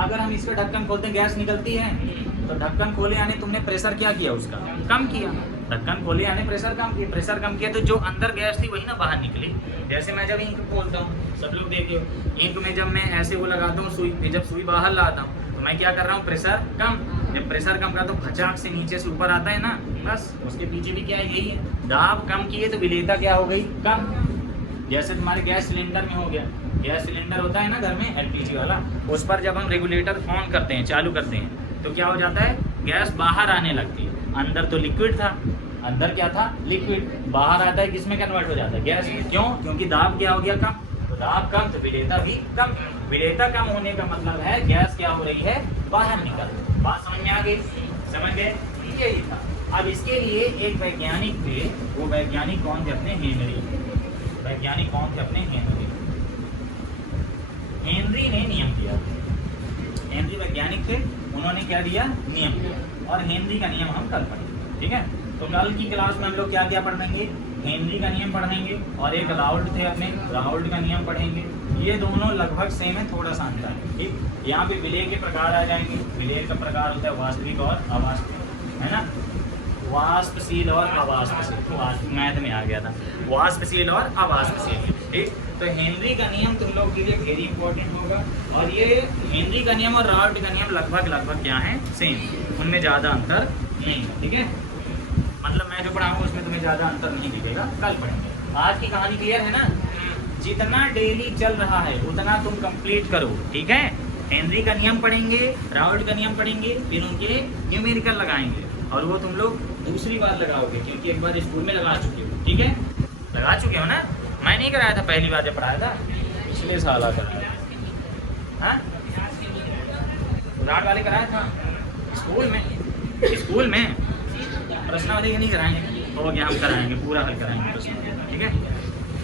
अगर हम इसका ढक्कन खोलते हैं, गैस निकलती है, तो ढक्कन खोले यानी तुमने प्रेशर क्या किया? उसका कम किया। ढक्कन खोले यानी प्रेशर कम किया। प्रेशर कम किया तो जो अंदर गैस थी वही ना बाहर निकली। जैसे मैं जब इंक खोलता हूँ, सब लोग देखिए, इंक में जब मैं ऐसे वो लगाता हूँ सुई पे, जब सुई बाहर लाता हूँ तो मैं क्या कर रहा हूँ? प्रेशर कम। जब प्रेशर कम करता हूँ फचाक से नीचे से ऊपर आता है ना, बस उसके पीछे भी क्या है? यही है। दाब कम किए तो विलेयता क्या हो गई? कम। जैसे तुम्हारे गैस सिलेंडर में हो गया, गैस सिलेंडर होता है ना घर में, LPG वाला, उस पर जब हम रेगुलेटर ऑन करते हैं, चालू करते हैं, तो क्या हो जाता है? गैस बाहर आने लगती है। अंदर तो लिक्विड था, अंदर क्या था? लिक्विड। बाहर आता है, किसमें कन्वर्ट हो जाता है? गैस। क्यों? क्योंकि दाब क्या हो गया? कम। तो दाब कम तो विलेयता भी कम। विलेयता कम होने का मतलब है गैस क्या हो रही है? बाहर निकल। बात समझ में आ गई? समझ गए? यही था। अब इसके लिए एक वैज्ञानिक थे, वो वैज्ञानिक कौन थे? अपने हेनरी। वैज्ञानिक कौन थे? अपने हेनरी। हेनरी ने नियम दिया। हेनरी वैज्ञानिक थे, उन्होंने क्या दिया? नियम दिया। और हेनरी का नियम हम कल पढ़ेंगे, ठीक है? तो कल की क्लास में हम लोग क्या क्या पढ़ेंगे? हेनरी का नियम पढ़ेंगे, और एक राउल्ट थे अपने, राउल्ट का नियम पढ़ेंगे। ये दोनों लगभग सेम है, थोड़ा सा अंतर है, ठीक? यहाँ पे विलेय के प्रकार आ जाएंगे। विलेय का प्रकार होता है वास्तविक और अवास्तविक, है ना? वाष्पशील और अवाष्पशील, तो मैथ में आ गया था, वाष्पशील और अवाष्पशील, ठीक? तो हेनरी का नियम तुम लोग के लिए वेरी इंपॉर्टेंट होगा। और ये हेनरी का नियम और राउल्ट का नियम लगभग क्या है? सेम, उनमें ज़्यादा अंतर नहीं है, ठीक है? मतलब मैं जो पढ़ाऊँ उसमें तुम्हें ज़्यादा अंतर नहीं दिखेगा, कल पढ़ेंगे। आज की कहानी क्लियर है ना? जितना डेली चल रहा है उतना तुम कंप्लीट करो, ठीक है। हेनरी का नियम पढ़ेंगे, राउल्ट का नियम पढ़ेंगे, फिर उनके न्यूमेरिकल लगाएंगे और वो तुम लोग दूसरी बार लगाओगे क्योंकि एक बार स्कूल में लगा चुके हो, ठीक है। लगा चुके हो ना? मैं नहीं कराया था पहली बार जब पढ़ाया था, पिछले साल कराया। हाँ, उदाहरण वाले कराया था स्कूल में प्रश्नावली का नहीं कराएंगे, हो गया हम कराएंगे, पूरा हल कराएंगे प्रश्नावली, ठीक है।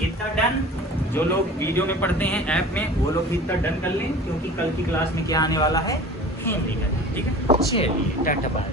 इतना डन। जो लोग वीडियो में पढ़ते हैं ऐप में वो लोग भी इतना डन कर लें क्योंकि कल की क्लास में क्या आने वाला है, हेनरी का, ठीक है। चलिए टाटा बाय।